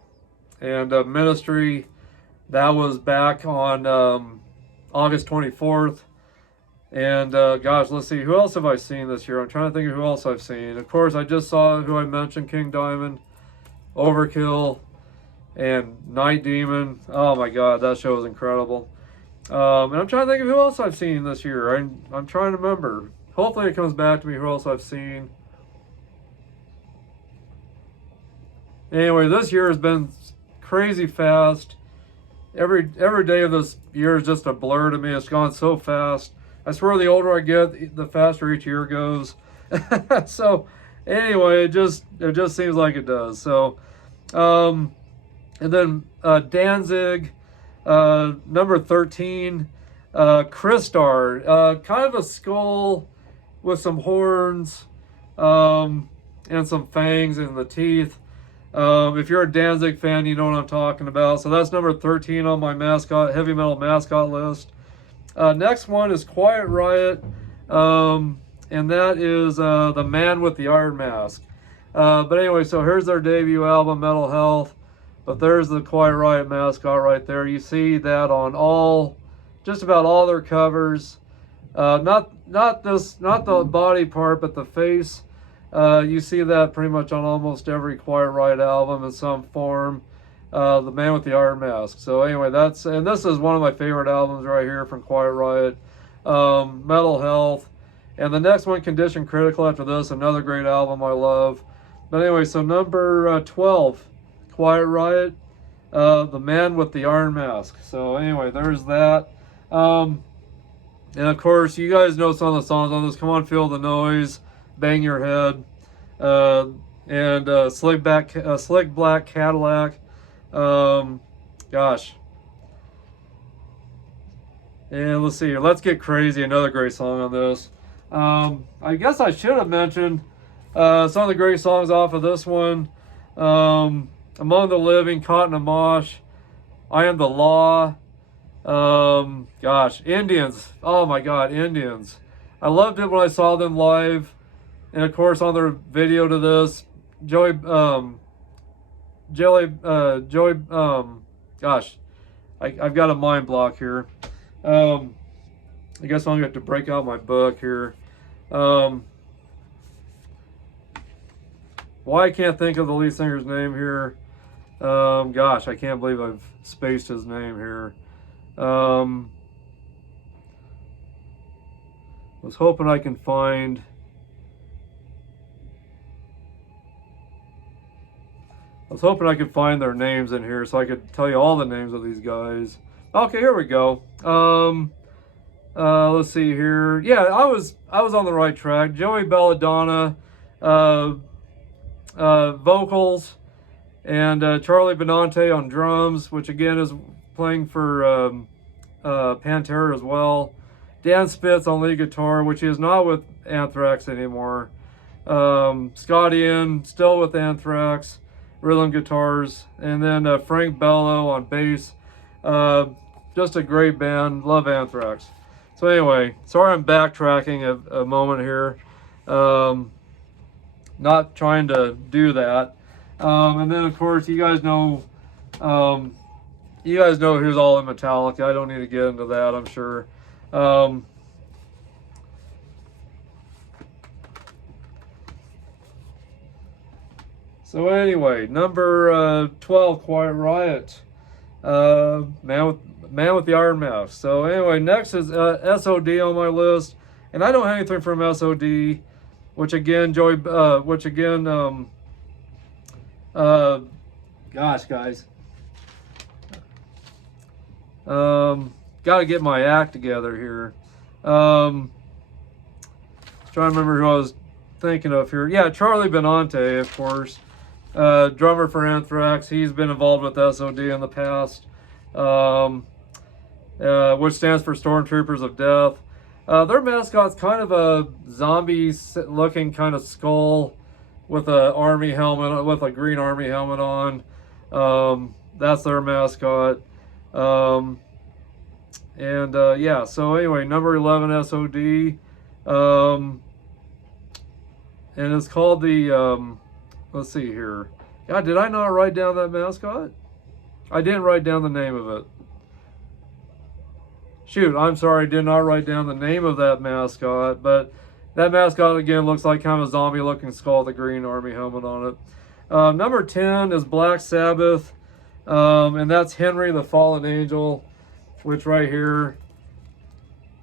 Ministry. That was back on August 24th. And gosh, let's see, who else have I seen this year? I'm trying to think of who else I've seen. Of course, I just saw who I mentioned, King Diamond, Overkill, and Night Demon. Oh my God, that show was incredible. And I'm trying to think of who else I've seen this year. I'm trying to remember. Hopefully it comes back to me who else I've seen. Anyway, this year has been crazy fast. Every day of this year is just a blur to me. It's gone so fast. I swear the older I get, the faster each year goes. So anyway, it just seems like it does. So and then Danzig, number 13, Christar, kind of a skull with some horns and some fangs in the teeth. If you're a Danzig fan, you know what I'm talking about. So that's number 13 on my heavy metal mascot list. Next one is Quiet Riot, and that is the Man with the Iron Mask. But anyway, so here's their debut album, Metal Health. But there's the Quiet Riot mascot right there. You see that on just about all their covers. Not the body part, but the face. You see that pretty much on almost every Quiet Riot album in some form. The Man with the Iron Mask. So anyway, this is one of my favorite albums right here from Quiet Riot. Metal Health. And the next one, Condition Critical, after this, another great album I love. But anyway, so number 12, Quiet Riot, The Man with the Iron Mask. So anyway, there's that. And of course, you guys know some of the songs on this. Come On, Feel the Noise, Bang Your Head, and Slick Black Cadillac. Gosh. And let's see here. Let's Get Crazy, another great song on this. I guess I should have mentioned some of the great songs off of this one. Among the Living, Caught in a Mosh, I Am the Law. Gosh, Indians. Oh my God, Indians. I loved it when I saw them live. And of course, on their video to this, gosh, I've got a mind block here. I guess I'm going to have to break out my book here. Why I can't think of the lead singer's name here. Gosh, I can't believe I've spaced his name here. Was hoping I can find... I was hoping I could find their names in here so I could tell you all the names of these guys. Okay, here we go. Let's see here. Yeah, I was on the right track. Joey Belladonna, vocals, and Charlie Benante on drums, which again is playing for Pantera as well. Dan Spitz on lead guitar, which he is not with Anthrax anymore. Scott Ian, still with Anthrax, rhythm guitars, and then Frank Bello on bass. Just a great band. Love Anthrax. So anyway, sorry I'm backtracking a moment here. Not trying to do that. And then of course you guys know who's all in Metallica. I don't need to get into that, I'm sure. So anyway, number 12, Quiet Riot, Man with the Iron Mask. So anyway, next is SOD on my list, and I don't have anything from SOD. which again, gosh, guys, got to get my act together here. Trying to remember who I was thinking of here. Yeah, Charlie Benante, of course, drummer for Anthrax. He's been involved with SOD in the past, which stands for Stormtroopers of Death. Their mascot's kind of a zombie-looking kind of skull with a army helmet, with a green army helmet on. That's their mascot. Yeah, so anyway, number 11 SOD. And it's called the, let's see here. God, did I not write down that mascot? I didn't write down the name of it. Shoot, I'm sorry, I did not write down the name of that mascot, but that mascot, again, looks like kind of a zombie-looking skull with a green army helmet on it. Number 10 is Black Sabbath, and that's Henry the Fallen Angel, which right here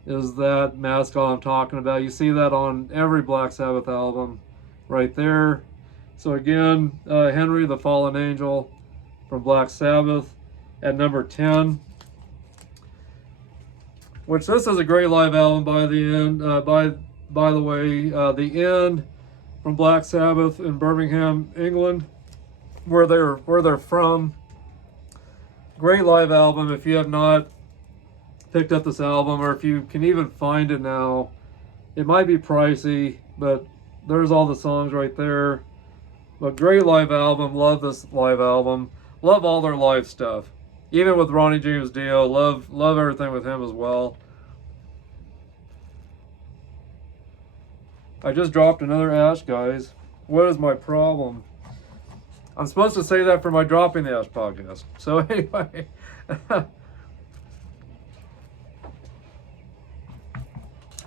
is that mascot I'm talking about. You see that on every Black Sabbath album right there. So again, Henry the Fallen Angel from Black Sabbath at number 10. Which this is a great live album by the end. By the way, The End from Black Sabbath in Birmingham, England, where they're from. Great live album. If you have not picked up this album, or if you can even find it now, it might be pricey, but there's all the songs right there. But great live album. Love this live album. Love all their live stuff. Even with Ronnie James Dio, love everything with him as well. I just dropped another ash, guys. What is my problem? I'm supposed to say that for my Dropping the Ash podcast. So anyway.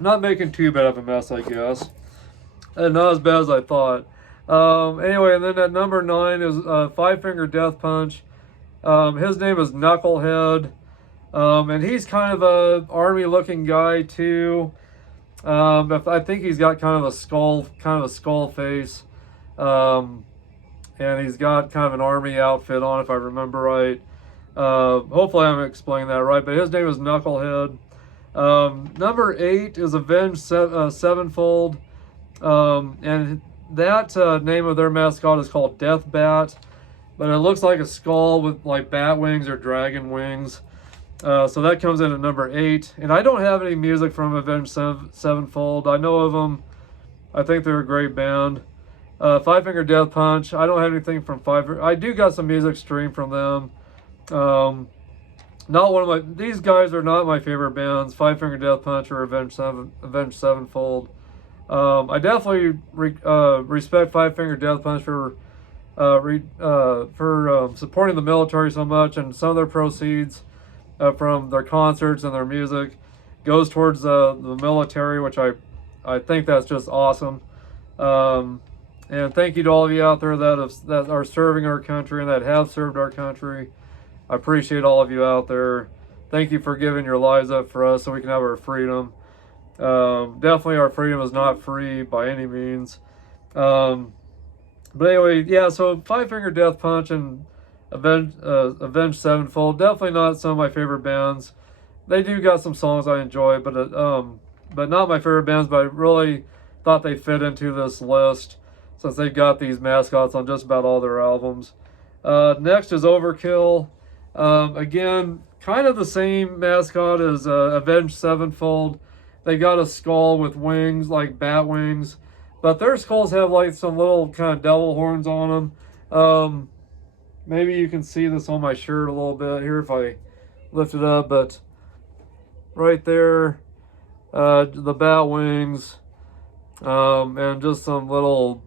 Not making too bad of a mess, I guess. And not as bad as I thought. Anyway, and then at number 9 is Five Finger Death Punch. His name is Knucklehead, and he's kind of a army-looking guy too. I think he's got kind of a skull face, and he's got kind of an army outfit on, if I remember right. Hopefully, I'm explaining that right. But his name is Knucklehead. Number 8 is Avenged Sevenfold, and that name of their mascot is called Death Bat. But it looks like a skull with like bat wings or dragon wings. So that comes in at number 8. And I don't have any music from Avenged Sevenfold. I know of them. I think they're a great band. Five Finger Death Punch. I don't have anything from I do got some music streamed from them. Not one of my. These guys are not my favorite bands. Five Finger Death Punch or Avenged Sevenfold. I definitely respect Five Finger Death Punch for supporting the military so much, and some of their proceeds from their concerts and their music goes towards the military, which I think that's just awesome. And thank you to all of you out there that are serving our country and that have served our country. I appreciate all of you out there. Thank you for giving your lives up for us so we can have our freedom. Definitely our freedom is not free by any means. But anyway, yeah, so Five Finger Death Punch and Avenged Sevenfold, definitely not some of my favorite bands. They do got some songs I enjoy, but not my favorite bands, but I really thought they fit into this list since they've got these mascots on just about all their albums. Next is Overkill. Again, kind of the same mascot as Avenged Sevenfold. They got a skull with wings, like bat wings. But their skulls have like some little kind of devil horns on them. Maybe you can see this on my shirt a little bit here if I lift it up. But right there, the bat wings, and just some little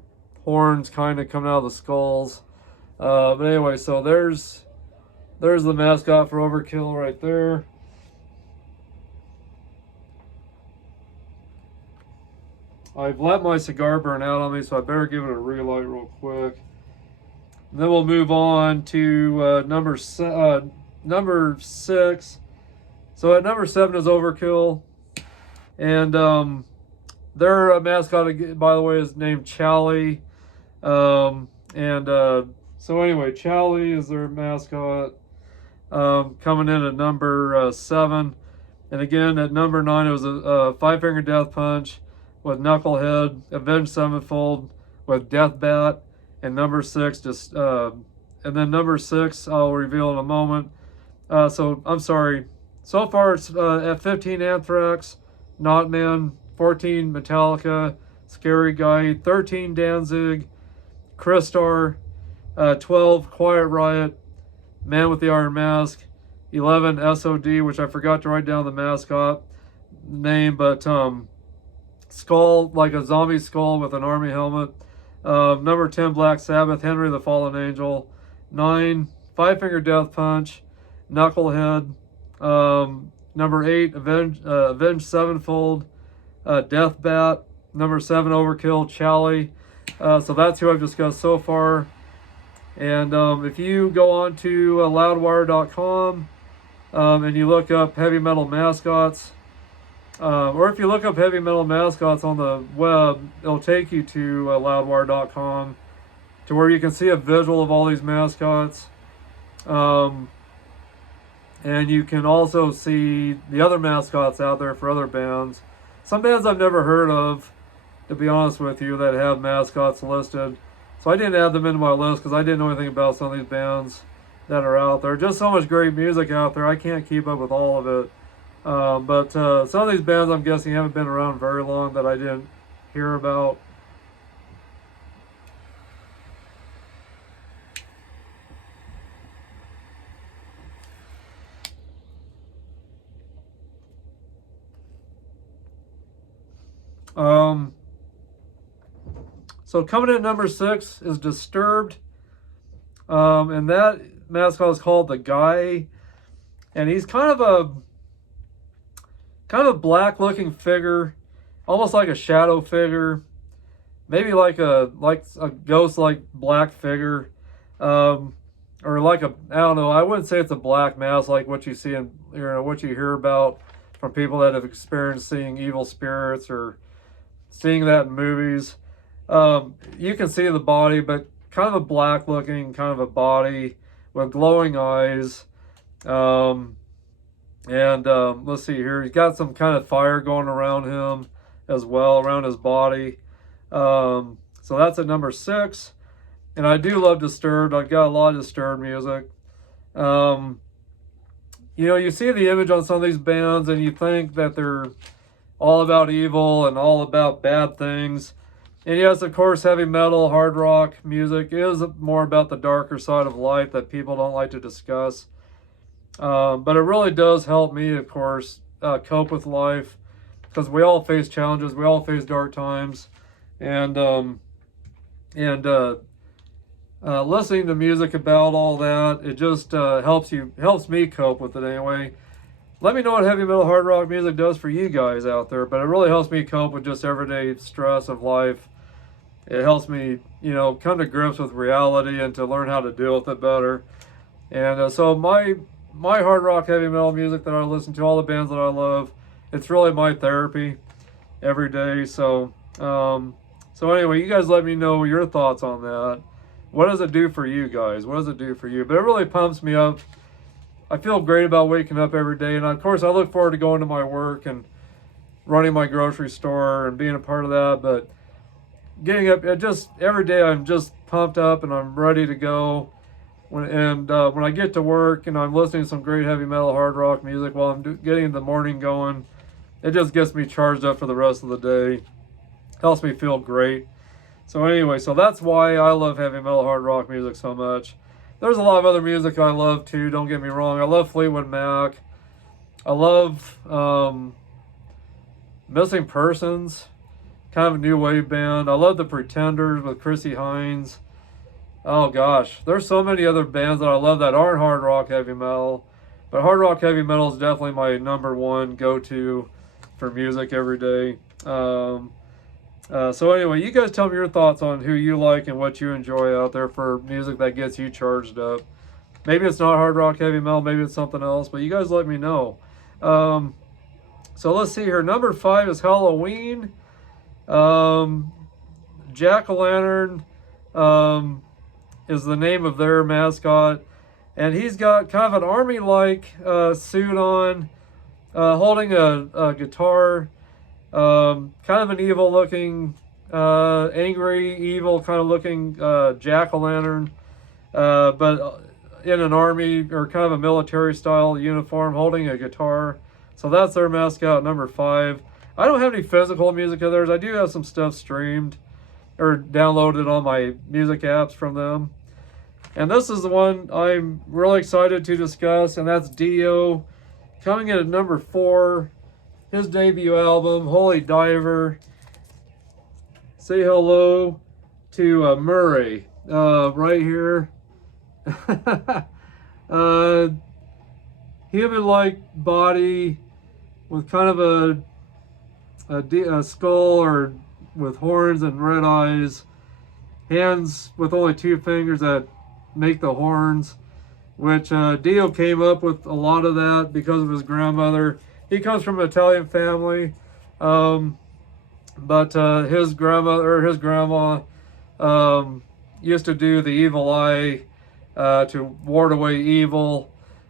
horns kind of coming out of the skulls. But anyway, so there's the mascot for Overkill right there. I've let my cigar burn out on me, so I better give it a relight real quick. And then we'll move on to number 6. So at number 7 is Overkill. And Their mascot, by the way, is named Charlie. So anyway, Charlie is their mascot. Coming in at number 7. And again, at number 9, it was a five-finger death punch with Knucklehead, Avenged Sevenfold with Death Bat, and number 6 and then number 6 I'll reveal in a moment. So I'm sorry. So far it's at 15 Anthrax, Knotman, 14 Metallica, Scary Guy, 13 Danzig, Crystar, 12 Quiet Riot, Man with the Iron Mask, 11 SOD, which I forgot to write down the mascot name, but skull, like a zombie skull with an army helmet. Number 10 Black Sabbath, Henry the Fallen Angel. 9 Five Finger Death Punch, Knucklehead. Number 8 Avenged Sevenfold, Death Bat. Number 7 Overkill, Charlie. So that's who I've discussed so far. And if you go on to loudwire.com and you look up heavy metal mascots, or if you look up heavy metal mascots on the web, it'll take you to loudwire.com to where you can see a visual of all these mascots. And you can also see the other mascots out there for other bands. Some bands I've never heard of, to be honest with you, that have mascots listed. So I didn't add them into my list because I didn't know anything about some of these bands that are out there. Just so much great music out there. I can't keep up with all of it. But some of these bands I'm guessing haven't been around very long that I didn't hear about. So coming in at number 6 is Disturbed. And that mascot is called the Guy. And he's kind of a black looking figure, almost like a shadow figure, maybe like a ghost like black figure. Or like I don't know, I wouldn't say it's a black mask like what you see in, what you hear about from people that have experienced seeing evil spirits or seeing that in movies. You can see the body, but kind of a black looking kind of a body with glowing eyes. Let's see here. He's got some kind of fire going around him as well, around his body. So that's at number 6. And I do love Disturbed. I've got a lot of Disturbed music. You see the image on some of these bands and you think that they're all about evil and all about bad things. And yes, of course, heavy metal, hard rock music is more about the darker side of life that people don't like to discuss. But it really does help me, of course, cope with life, because we all face challenges, we all face dark times, and listening to music about all that, it just helps me cope with it anyway. Let me know what heavy metal, hard rock music does for you guys out there, but it really helps me cope with just everyday stress of life. It helps me, come to grips with reality and to learn how to deal with it better. And so my hard rock, heavy metal music that I listen to, all the bands that I love, it's really my therapy every day. So anyway, you guys let me know your thoughts on that. What does it do for you guys? What does it do for you? But it really pumps me up. I feel great about waking up every day. And of course, I look forward to going to my work and running my grocery store and being a part of that. But getting up just every day, I'm just pumped up and I'm ready to go. When I get to work and I'm listening to some great heavy metal, hard rock music while I'm getting the morning going, it just gets me charged up for the rest of the day. Helps me feel great. So anyway, so that's why I love heavy metal, hard rock music so much. There's a lot of other music I love too, don't get me wrong. I love Fleetwood Mac. I love Missing Persons, kind of a new wave band. I love The Pretenders with Chrissy Hines. Oh gosh, there's so many other bands that I love that aren't hard rock heavy metal. But hard rock heavy metal is definitely my number one go-to for music every day. So anyway, you guys tell me your thoughts on who you like and what you enjoy out there for music that gets you charged up. Maybe it's not hard rock heavy metal, maybe it's something else, but you guys let me know. So let's see here. Number 5 is Halloween. Jack-o'-lantern is the name of their mascot. And he's got kind of an army-like suit on, holding a guitar. Kind of an evil-looking, angry, evil kind of looking jack-o'-lantern. But in an army or kind of a military-style uniform, holding a guitar. So that's their mascot, number 5. I don't have any physical music of theirs. I do have some stuff streamed or downloaded on my music apps from them. And this is the one I'm really excited to discuss, and that's Dio, coming in at number 4. His debut album, Holy Diver. Say hello to Murray right here. Human-like body with kind of a skull or with horns and red eyes. Hands with only 2 fingers that make the horns, which Dio came up with a lot of that because of his grandmother. He comes from an Italian family, but his grandma used to do the evil eye to ward away evil.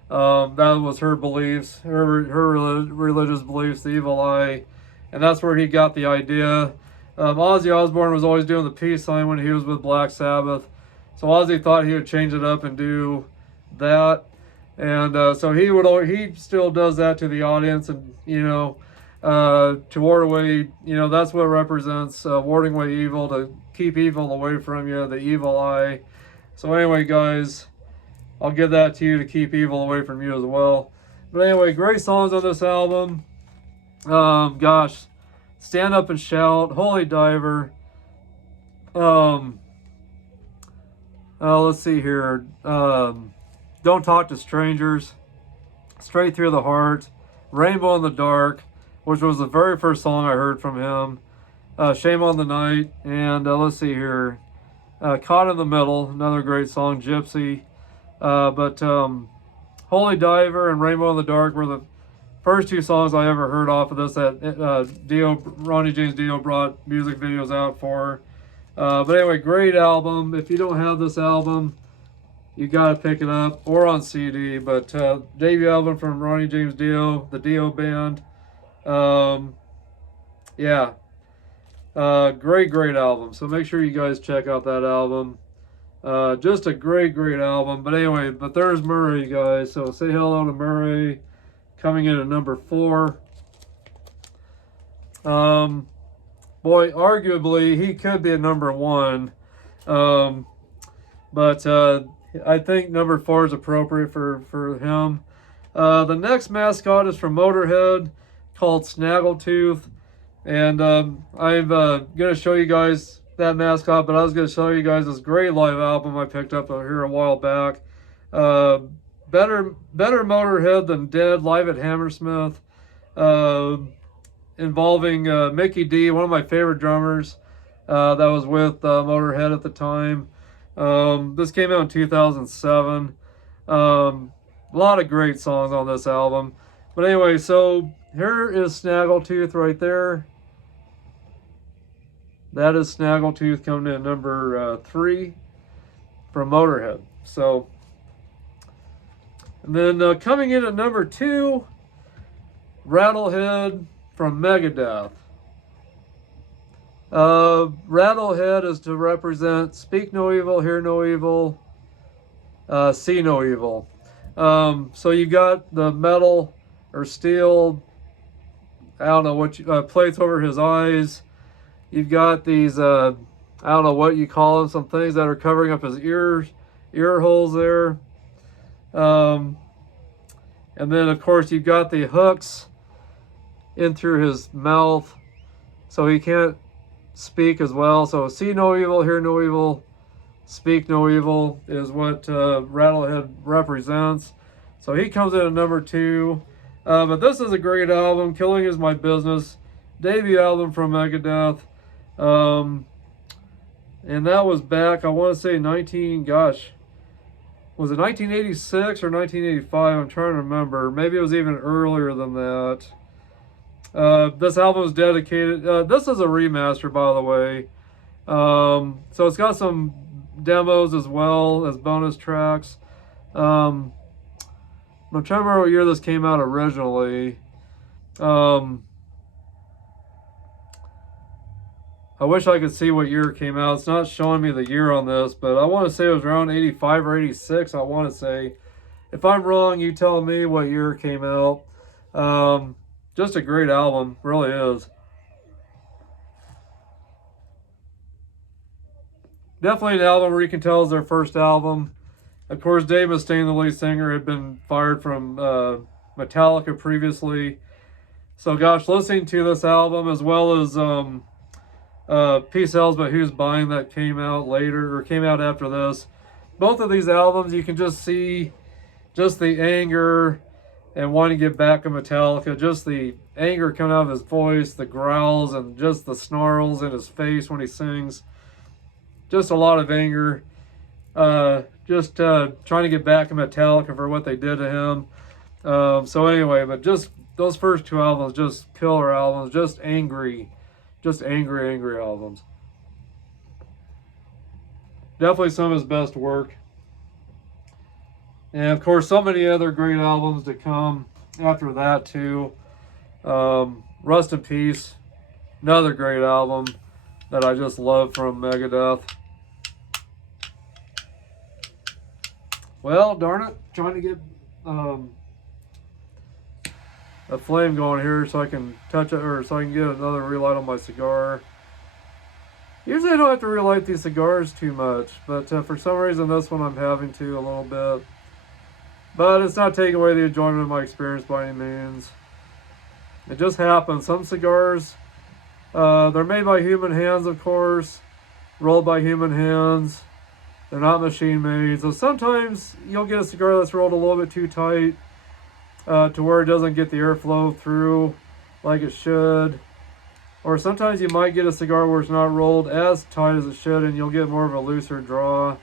That was her beliefs, her religious beliefs, the evil eye, and that's where he got the idea. Ozzy Osbourne was always doing the peace sign when he was with Black Sabbath. So Ozzy thought he would change it up and do that, and so he still does that to the audience, and to ward away, that's what represents warding away evil, to keep evil away from you, the evil eye. So anyway, guys, I'll give that to you to keep evil away from you as well. But anyway, great songs on this album. Gosh, Stand Up and Shout, Holy Diver. Let's see here. Don't Talk to Strangers, Straight Through the Heart, Rainbow in the Dark, which was the very first song I heard from him. Shame on the Night, and let's see here. Caught in the Middle, another great song, Gypsy. But Holy Diver and Rainbow in the Dark were the first 2 songs I ever heard off of this that Ronnie James Dio brought music videos out for. But anyway, great album. If you don't have this album, you got to pick it up, or on CD. But debut album from Ronnie James Dio, the Dio Band. Yeah. Great album. So make sure you guys check out that album. Just a great album. But anyway, there's Murray, guys. So say hello to Murray, coming in at number 4. Boy, arguably, he could be at number 1. But I think number 4 is appropriate for him. The next mascot is from Motorhead, called Snaggletooth. And I'm going to show you guys that mascot, but I was going to show you guys this great live album I picked up here a while back. Better Motorhead than Dead, live at Hammersmith. Involving Mickey D, one of my favorite drummers that was with Motorhead at the time. This came out in 2007. A lot of great songs on this album. But anyway, so here is Snaggletooth right there. That is Snaggletooth coming in at number 3 from Motorhead. So, and then coming in at number 2, Rattlehead from Megadeth. Rattlehead is to represent speak no evil, hear no evil, see no evil. So you got the metal or steel, I don't know what plates over his eyes. You've got these, I don't know what you call them, some things that are covering up his ear holes there. And then of course you've got the hooks in through his mouth, so he can't speak as well. So see no evil, hear no evil, speak no evil is what Rattlehead represents. So he comes in at number 2. But this is a great album. Killing Is My Business, debut album from Megadeth. And that was back, I want to say was it 1986 or 1985? I'm trying to remember. Maybe it was even earlier than that. This album is dedicated. This is a remaster, by the way. So it's got some demos as well as bonus tracks. I'm trying to remember what year this came out originally. I wish I could see what year it came out. It's not showing me the year on this, but I want to say it was around 85 or 86. I want to say. If I'm wrong, you tell me what year it came out. Just a great album, really is. Definitely an album where you can tell it's their first album. Of course, Dave Mustaine, the lead singer, had been fired from Metallica previously. So gosh, listening to this album as well as Peace Sells But Who's Buying that came out later, or came out after this. Both of these albums, you can just see just the anger and wanting to get back at Metallica, just the anger coming out of his voice, the growls, and just the snarls in his face when he sings. Just a lot of anger. Just trying to get back at Metallica for what they did to him. So anyway, but just those first two albums, just killer albums, just angry albums. Definitely some of his best work. And of course, so many other great albums to come after that too. Rust in Peace, another great album that I just love from Megadeth. Well, darn it, trying to get a flame going here so I can touch it, or so I can get another relight on my cigar. Usually I don't have to relight these cigars too much, but for some reason this one I'm having to a little bit. But it's not taking away the enjoyment of my experience by any means. It just happens. Some cigars, they're made by human hands, of course, rolled by human hands. They're not machine made. So sometimes you'll get a cigar that's rolled a little bit too tight to where it doesn't get the airflow through like it should. Or sometimes you might get a cigar where it's not rolled as tight as it should and you'll get more of a looser draw.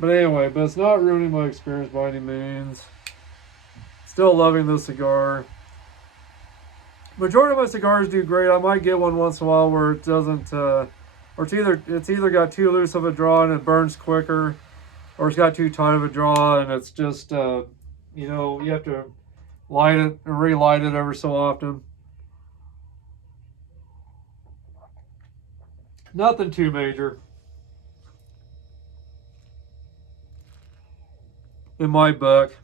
But anyway, but it's not ruining my experience by any means. Still loving this cigar. Majority of my cigars do great. I might get one once in a while where it doesn't, or it's either got too loose of a draw and it burns quicker, or it's got too tight of a draw and it's just, you have to light it and relight it ever so often. Nothing too major. In my book.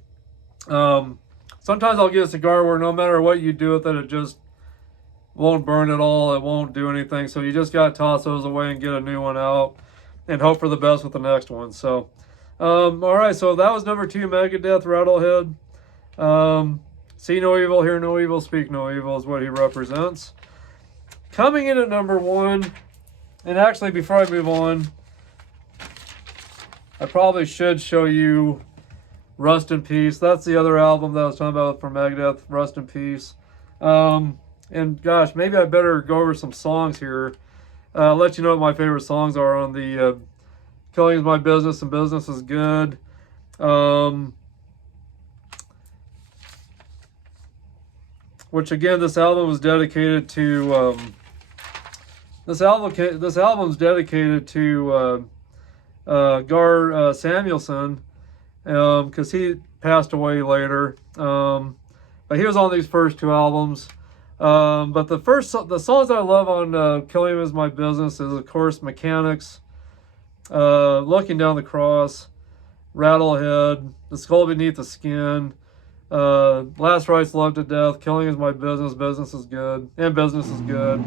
Sometimes I'll get a cigar where no matter what you do with it, it just won't burn at all. It won't do anything. So you just got to toss those away and get a new one out and hope for the best with the next one. So, all right. So that was number 2, Megadeth, Rattlehead. See no evil, hear no evil, speak no evil is what he represents. Coming in at number 1, and actually before I move on, I probably should show you Rust in Peace. That's the other album that I was talking about from Megadeth, Rust in Peace. And gosh, maybe I better go over some songs here. Let you know what my favorite songs are on the Killing Is My Business and Business Is Good. Which again, this album was dedicated to. This album's dedicated to Gar Samuelson. Because he passed away later. But he was on these first 2 albums. But the songs I love on Killing Is My Business is, of course, Mechanics, Looking Down the Cross, Rattlehead, The Skull Beneath the Skin, Last Rites Love to Death, Killing Is My Business, Business Is Good, and Business Is Good.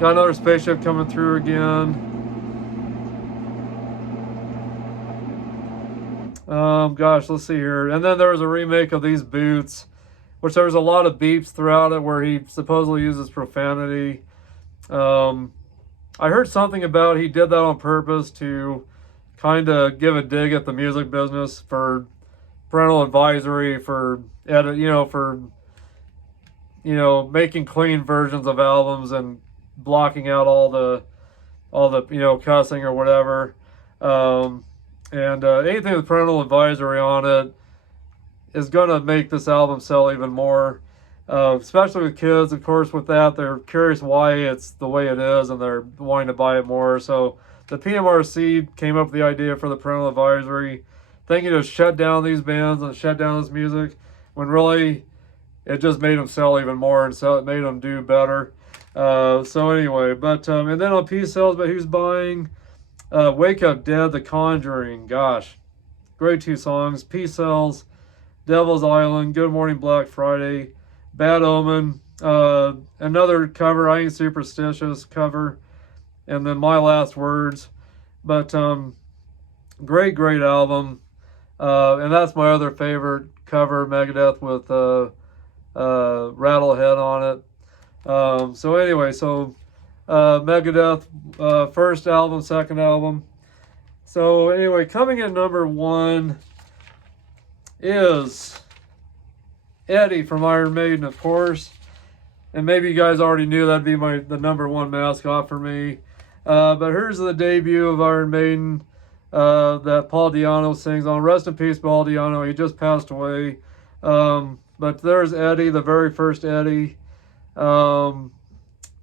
Got Another Spaceship Coming Through Again. Gosh, let's see here. And then there was a remake of These Boots, which there was a lot of beeps throughout it where he supposedly uses profanity. I heard something about he did that on purpose to kind of give a dig at the music business for parental advisory, for making clean versions of albums and blocking out all the cussing or whatever. And anything with parental advisory on it is going to make this album sell even more. especially with kids. Of course, with that, they're curious why it's the way it is, and they're wanting to buy it more. So the PMRC came up with the idea for the parental advisory, thinking to shut down these bands and shut down this music, when really it just made them sell even more, and so it made them do better. So anyway, but and then on Peace Sells, but who's buying? Wake Up Dead, The Conjuring. Gosh, great 2 songs. Peace Sells, Devil's Island, Good Morning Black Friday, Bad Omen, another cover, I Ain't Superstitious cover, and then My Last Words. But great album. And that's my other favorite cover, Megadeth with Rattlehead on it. So anyway, so Megadeth, first album, second album. So anyway, coming in number 1 is Eddie from Iron Maiden, of course. And maybe you guys already knew that'd be the number 1 mascot for me. But here's the debut of Iron Maiden that Paul Di'Anno sings on. Rest in peace, Paul Di'Anno. He just passed away. But there's Eddie, the very first Eddie, from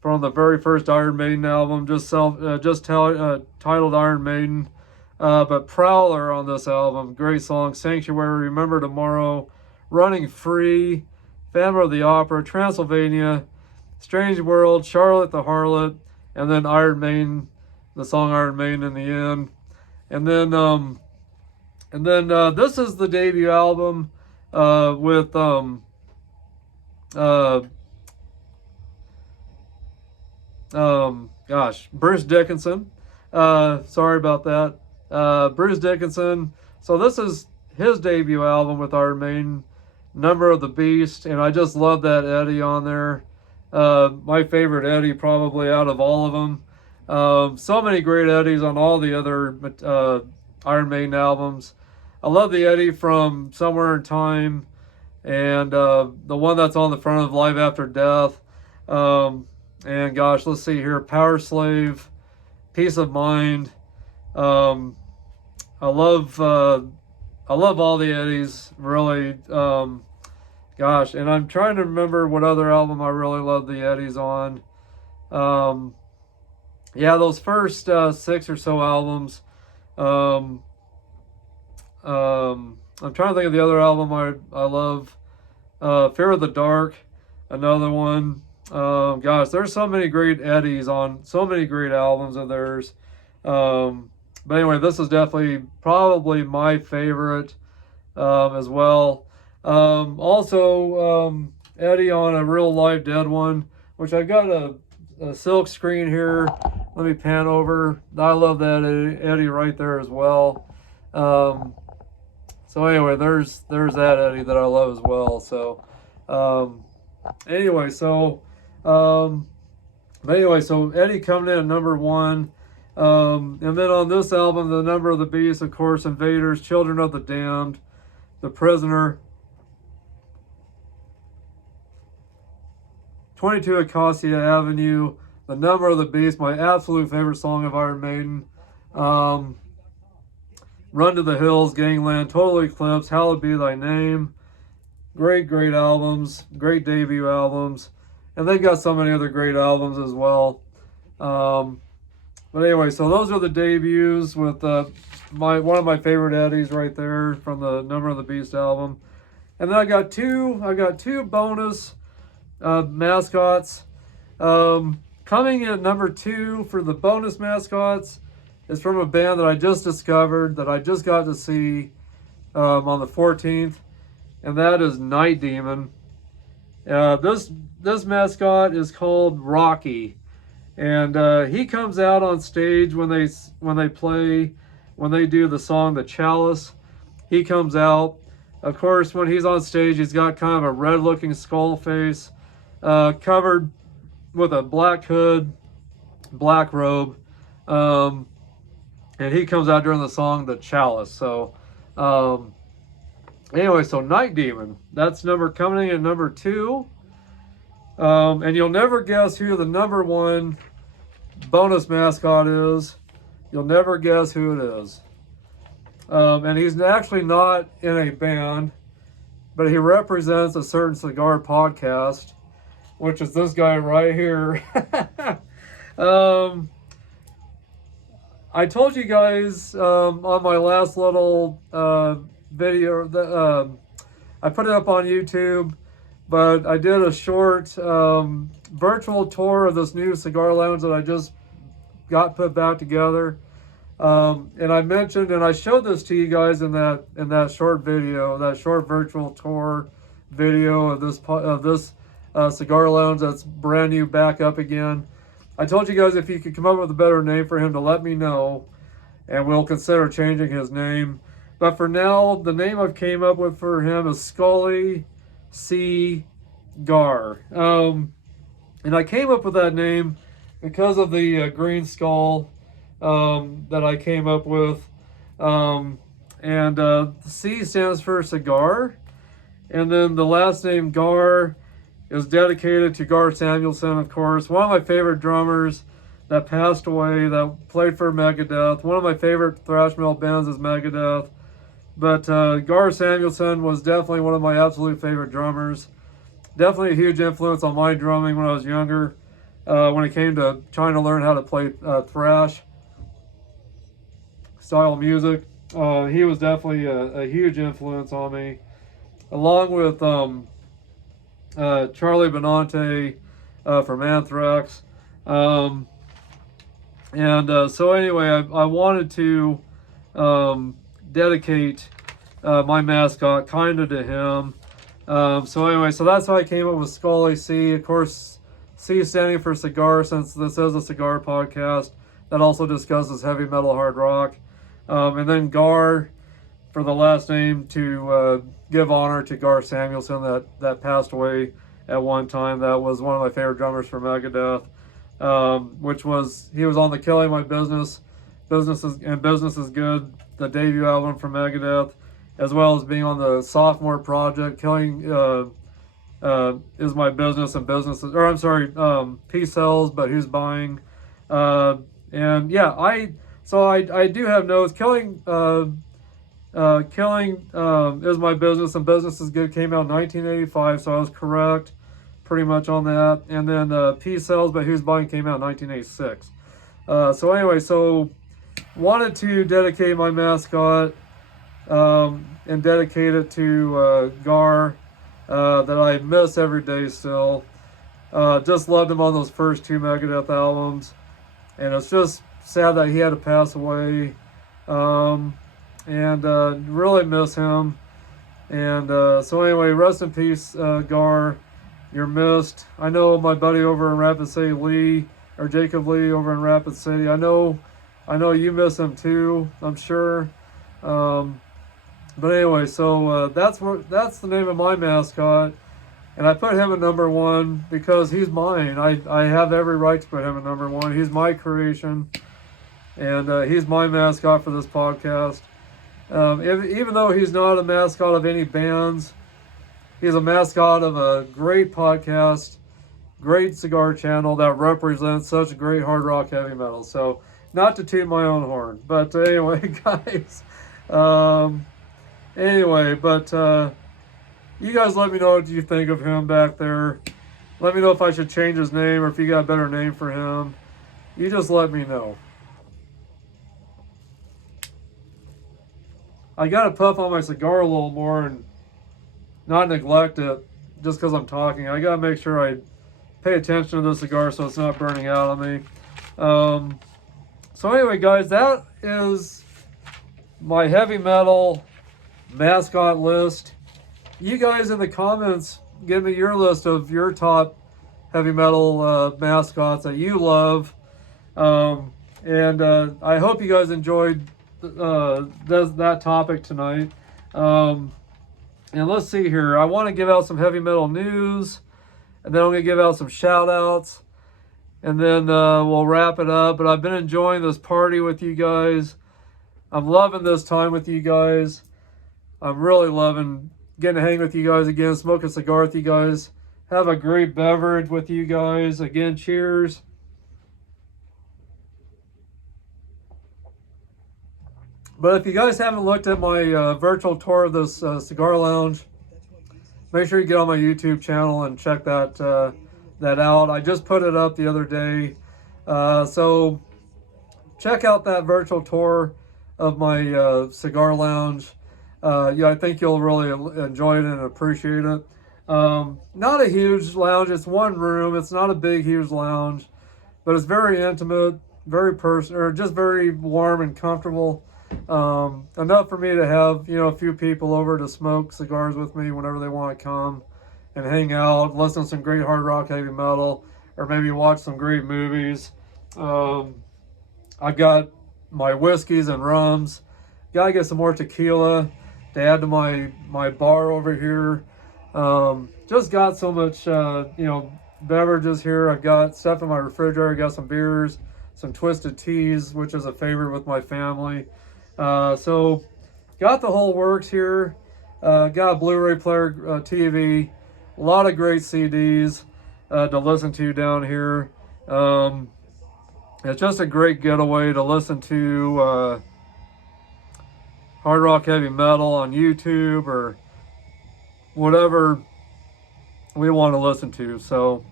the very first Iron Maiden album, titled Iron Maiden. But Prowler on this album, great song. Sanctuary, Remember Tomorrow, Running Free, Phantom of the Opera, Transylvania, Strange World, Charlotte the Harlot, and then Iron Maiden, the song Iron Maiden in the end. And then this is the debut album with Bruce Dickinson. Sorry about that. Bruce Dickinson. So this is his debut album with Iron Maiden, Number of the Beast, and I just love that Eddie on there. My favorite Eddie probably out of all of them. So many great Eddies on all the other Iron Maiden albums. I love the Eddie from Somewhere in Time, and the one that's on the front of Live After Death. And gosh, let's see here, Power Slave, Peace of Mind. I love all the Eddies, really. Gosh, and I'm trying to remember what other album I really love the Eddies on. Yeah, those first 6 or so albums. I'm trying to think of the other album I love. Fear of the Dark, another one. Gosh, there's so many great Eddies on so many great albums of theirs. But anyway, this is definitely probably my favorite as well. Also, Eddie on a Real Live Dead one, which I got a silk screen here. Let me pan over. I love that Eddie right there as well. So anyway, there's that Eddie that I love as well. So anyway, so Eddie coming in at number 1. And then on this album, The Number of the Beast, of course, Invaders, Children of the Damned, The Prisoner, 22 Acacia Avenue, The Number of the Beast, my absolute favorite song of Iron Maiden, Run to the Hills, Gangland, Total Eclipse, Hallowed Be Thy Name. Great albums, great debut albums. And they've got so many other great albums as well. But anyway, so those are the debuts with one of my favorite Eddies right there from the Number of the Beast album. And then I got two bonus mascots. Coming in at number 2 for the bonus mascots is from a band that I just discovered, that I just got to see on the 14th, and that is Night Demon. This mascot is called Rocky, and he comes out on stage when they do the song The Chalice. He comes out. Of course, when he's on stage, he's got kind of a red-looking skull face, covered with a black hood, black robe, and he comes out during the song The Chalice. So anyway, so Night Demon, that's coming in at number 2. And you'll never guess who the number 1 bonus mascot is. You'll never guess who it is. And he's actually not in a band, but he represents a certain cigar podcast, which is this guy right here. I told you guys on my last little video that I put it up on YouTube, but I did a short virtual tour of this new cigar lounge that I just got put back together. And I mentioned, and I showed this to you guys in that short video, that short virtual tour video of this cigar lounge that's brand new, back up again. I told you guys if you could come up with a better name for him to let me know, and we'll consider changing his name. But for now, the name I've came up with for him is Scully C. Gar. And I came up with that name because of the green skull that I came up with. C stands for cigar. And then the last name Gar is dedicated to Gar Samuelson, of course. One of my favorite drummers that passed away, that played for Megadeth. One of my favorite thrash metal bands is Megadeth. But Gar Samuelson was definitely one of my absolute favorite drummers. Definitely a huge influence on my drumming when I was younger. When it came to trying to learn how to play thrash style music. He was definitely a huge influence on me. Along with Charlie Benante from Anthrax. So anyway, I wanted to dedicate my mascot kind of to him. So that's how I came up with Scully C. Of course, C standing for cigar, since this is a cigar podcast that also discusses heavy metal, hard rock. And then Gar for the last name to give honor to Gar Samuelson that passed away at one time. That was one of my favorite drummers for Megadeth. He was on the Killing My Business is Good, the debut album from Megadeth, as well as being on the sophomore project, Killing Is My Business and Business is, or I'm sorry, Peace Sells, But Who's Buying? And yeah, I do have notes. Killing Is My Business and Business is Good came out in 1985, so I was correct pretty much on that. And then Peace Sells, But Who's Buying came out in 1986. So anyway, wanted to dedicate my mascot and dedicate it to Gar, that I miss every day still. Just loved him on those first two Megadeth albums, and it's just sad that he had to pass away. Really miss him. And so anyway, rest in peace, Gar. You're missed. I know my buddy over in Rapid City, Jacob Lee over in Rapid City. I know you miss him too, I'm sure. But anyway, so that's the name of my mascot, and I put him at number one because he's mine. I have every right to put him at number one. He's my creation, and he's my mascot for this podcast. Even though he's not a mascot of any bands, he's a mascot of a great podcast, great cigar channel that represents such great hard rock heavy metal. So, not to toot my own horn, but anyway, guys. You guys let me know what you think of him back there. Let me know if I should change his name or if you got a better name for him. You just let me know. I gotta puff on my cigar a little more and not neglect it just because I'm talking. I gotta make sure I pay attention to the cigar so it's not burning out on me. So anyway, guys, that is my heavy metal mascot list. You guys in the comments, give me your list of your top heavy metal mascots that you love. I hope you guys enjoyed that topic tonight. And let's see here. I want to give out some heavy metal news, and then I'm going to give out some shout outs, and then we'll wrap it up. But I've been enjoying this party with you guys. I'm loving this time with you guys. I'm really loving getting to hang with you guys again, smoke a cigar with you guys, have a great beverage with you guys. Again, cheers. But if you guys haven't looked at my virtual tour of this cigar lounge, make sure you get on my YouTube channel and check that out. I just put it up the other day. So check out that virtual tour of my cigar lounge. Yeah, I think you'll really enjoy it and appreciate it. Not a huge lounge. It's one room. It's not a big, huge lounge, but it's very intimate, very personal, or just very warm and comfortable. Enough for me to have, a few people over to smoke cigars with me whenever they want to come and hang out, listen to some great hard rock, heavy metal, or maybe watch some great movies. I've got my whiskeys and rums. Gotta get some more tequila to add to my bar over here. Just got so much, beverages here. I've got stuff in my refrigerator. I got some beers, some twisted teas, which is a favorite with my family. So got the whole works here. Got a Blu-ray player, TV, a lot of great CDs to listen to down here. It's just a great getaway to listen to hard rock, heavy metal on YouTube or whatever we want to listen to. So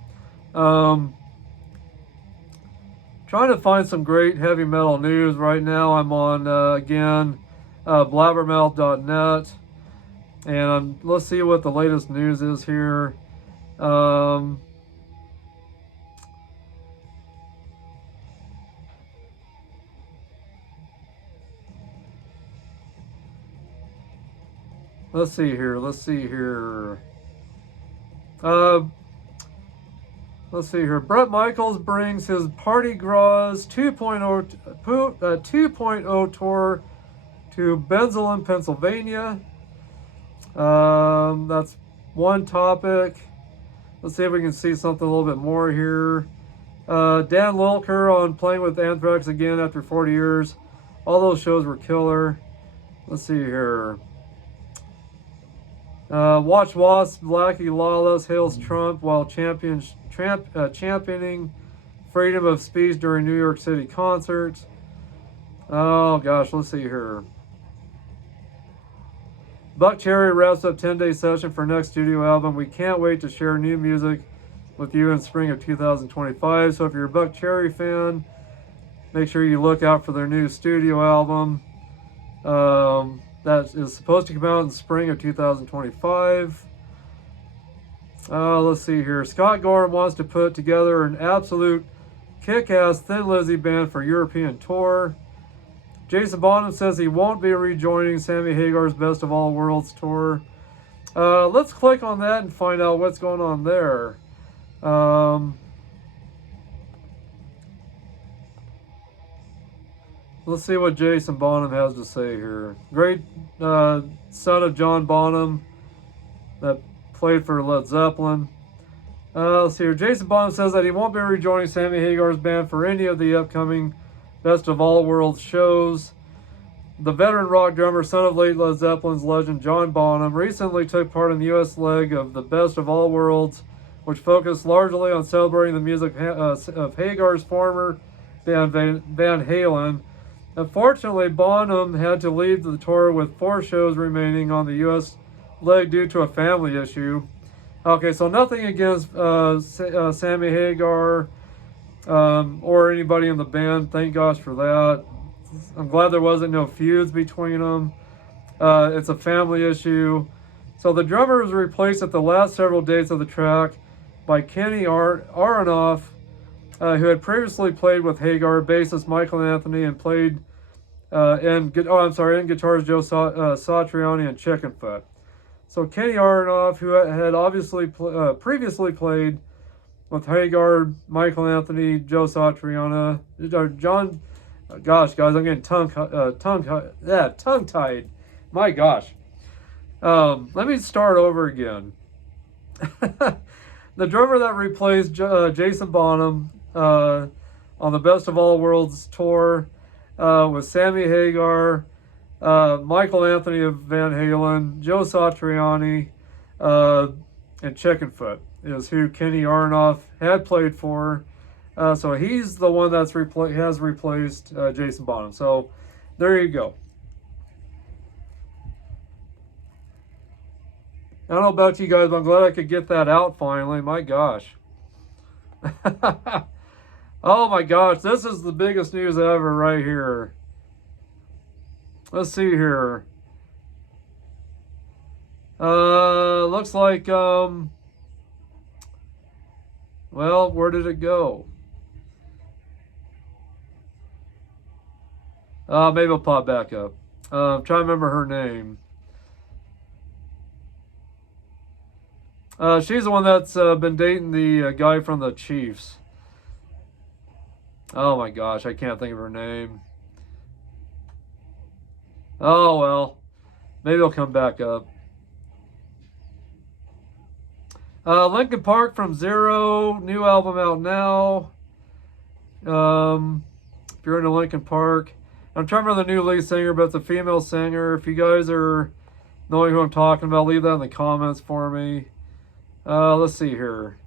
trying to find some great heavy metal news right now. I'm on again blabbermouth.net, and let's see what the latest news is here. Let's see here. Let's see here. Bret Michaels brings his Party Gras 2.0 tour to Bensalem, Pennsylvania. That's one topic. Let's see if we can see something a little bit more here. Dan Lilker on Playing with Anthrax again after 40 years. All those shows were killer. Let's see here. Watch Wasp, Blackie Lawless hails Trump while championing freedom of speech during New York City concerts. Oh gosh, let's see here. Buck Cherry wraps up 10-day session for next studio album. We can't wait to share new music with you in spring of 2025. So if you're a Buck Cherry fan, make sure you look out for their new studio album. That is supposed to come out in spring of 2025. Let's see here. Scott Gorham wants to put together an absolute kick-ass Thin Lizzy band for European tour. Jason Bonham says he won't be rejoining Sammy Hagar's Best of All Worlds tour. Let's click on that and find out what's going on there. Let's see what Jason Bonham has to say here. Great son of John Bonham that played for Led Zeppelin. Let's see here. Jason Bonham says that he won't be rejoining Sammy Hagar's band for any of the upcoming Best of All Worlds shows. The veteran rock drummer, son of late Led Zeppelin's legend John Bonham, recently took part in the U.S. leg of the Best of All Worlds, which focused largely on celebrating the music of Hagar's former band Van Halen. Unfortunately, Bonham had to leave the tour with 4 shows remaining on the U.S. leg due to a family issue. Okay, so nothing against Sammy Hagar or anybody in the band. Thank gosh for that. I'm glad there wasn't no feuds between them. It's a family issue. So the drummer was replaced at the last several dates of the track by Kenny Aronoff, who had previously played with Hagar, bassist Michael Anthony, and played in guitars Joe Satriani and Chickenfoot. So Kenny Aronoff, who had obviously previously played with Hagar, Michael Anthony, Joe Satriani, John. Gosh, guys, I'm getting tongue-tied. My gosh. Let me start over again. The drummer that replaced Jason Bonham on the Best of All Worlds tour was Sammy Hagar, Michael Anthony of Van Halen, Joe Satriani, and Chickenfoot is who Kenny Aronoff had played for. So he's the one that's has replaced Jason Bonham. So there you go. I don't know about you guys, but I'm glad I could get that out finally. My gosh. Oh my gosh, this is the biggest news ever right here. Let's see here. Looks like, well, where did it go? Maybe it'll pop back up. I'm trying to remember her name. She's the one that's been dating the guy from the Chiefs. Oh my gosh, I can't think of her name. Oh well, maybe it'll come back up. Linkin Park from Zero, new album out now. If you're into Linkin Park, I'm trying to remember the new lead singer, but it's a female singer. If you guys are knowing who I'm talking about, leave that in the comments for me. Let's see here.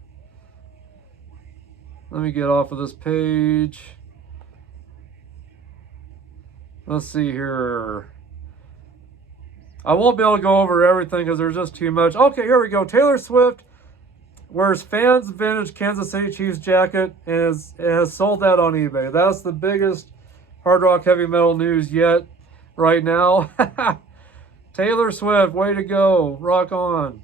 Let me get off of this page. Let's see here. I won't be able to go over everything because there's just too much. Okay, here we go. Taylor Swift wears fans' vintage Kansas City Chiefs jacket and has sold that on eBay. That's the biggest hard rock heavy metal news yet right now. Taylor Swift, way to go. Rock on.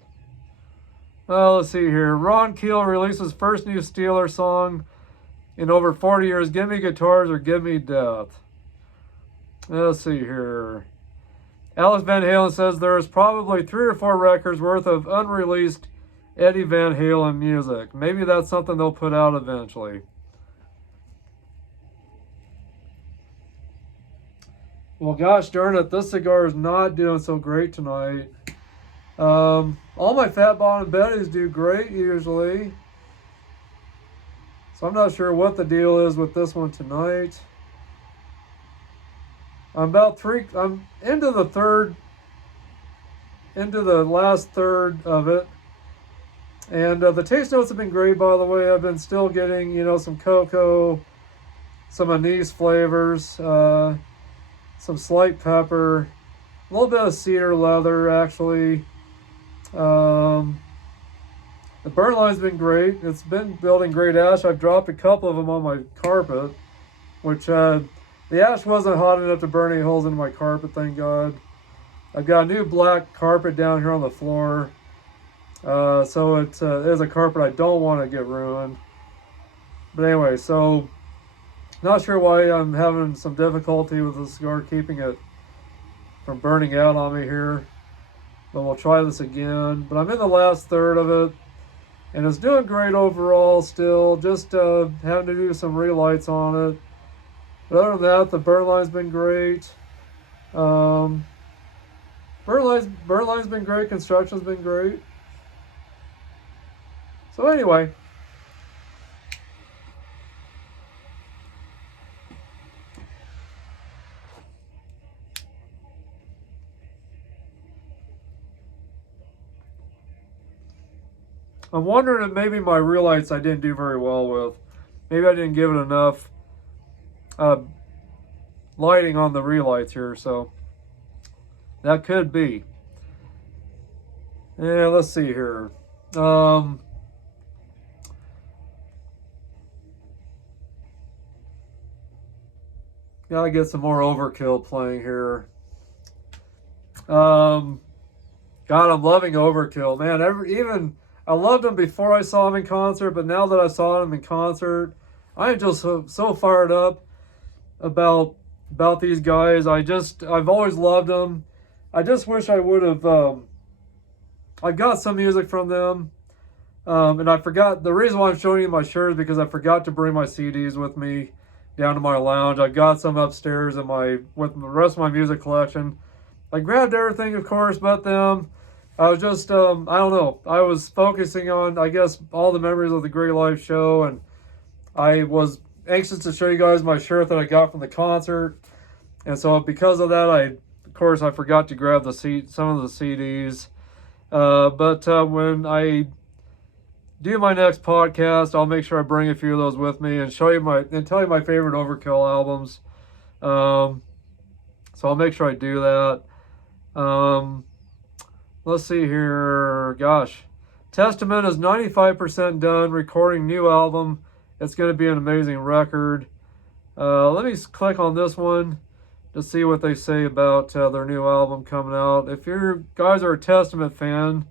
Let's see here. Ron Keel releases first new Steeler song in over 40 years. Give me guitars or give me death. Let's see here. Alex Van Halen says there's probably 3 or 4 records worth of unreleased Eddie Van Halen music. Maybe that's something they'll put out eventually. Well, gosh darn it, this cigar is not doing so great tonight. All my fat bottom Betties do great usually. So I'm not sure what the deal is with this one tonight. I'm into the last third of it. And the taste notes have been great, by the way. I've been still getting, some cocoa, some anise flavors, some slight pepper, a little bit of cedar leather, actually. The burn line's been great. It's been building great ash. I've dropped a couple of them on my carpet, which the ash wasn't hot enough to burn any holes in my carpet, thank God. I've got a new black carpet down here on the floor. So it is a carpet I don't want to get ruined. But anyway, so not sure why I'm having some difficulty with the cigar keeping it from burning out on me here. But we'll try this again. But I'm in the last third of it. And it's doing great overall still. Just having to do some relights on it. But other than that, the burn line's been great. Burn line's been great. Construction's been great. So anyway. I'm wondering if maybe my relights I didn't do very well with. Maybe I didn't give it enough lighting on the relights here, so that could be. Yeah, let's see here. Gotta get some more Overkill playing here. God, I'm loving Overkill, man. I loved them before I saw them in concert, but now that I saw them in concert, I am just so fired up about these guys. I've always loved them. I just wish I would have. I got some music from them, and I forgot. The reason why I'm showing you my shirt is because I forgot to bring my CDs with me down to my lounge. I've got some upstairs with the rest of my music collection. I grabbed everything, of course, but them. I was just, I don't know. I was focusing on, I guess, all the memories of the Great Live show, and I was anxious to show you guys my shirt that I got from the concert. And so because of that, of course, I forgot to grab some of the CDs. But when I do my next podcast, I'll make sure I bring a few of those with me and tell you my favorite Overkill albums. So I'll make sure I do that. let's see here. Gosh. Testament is 95% done recording new album. It's going to be an amazing record. Let me click on this one to see what they say about their new album coming out. If you guys are a Testament fan,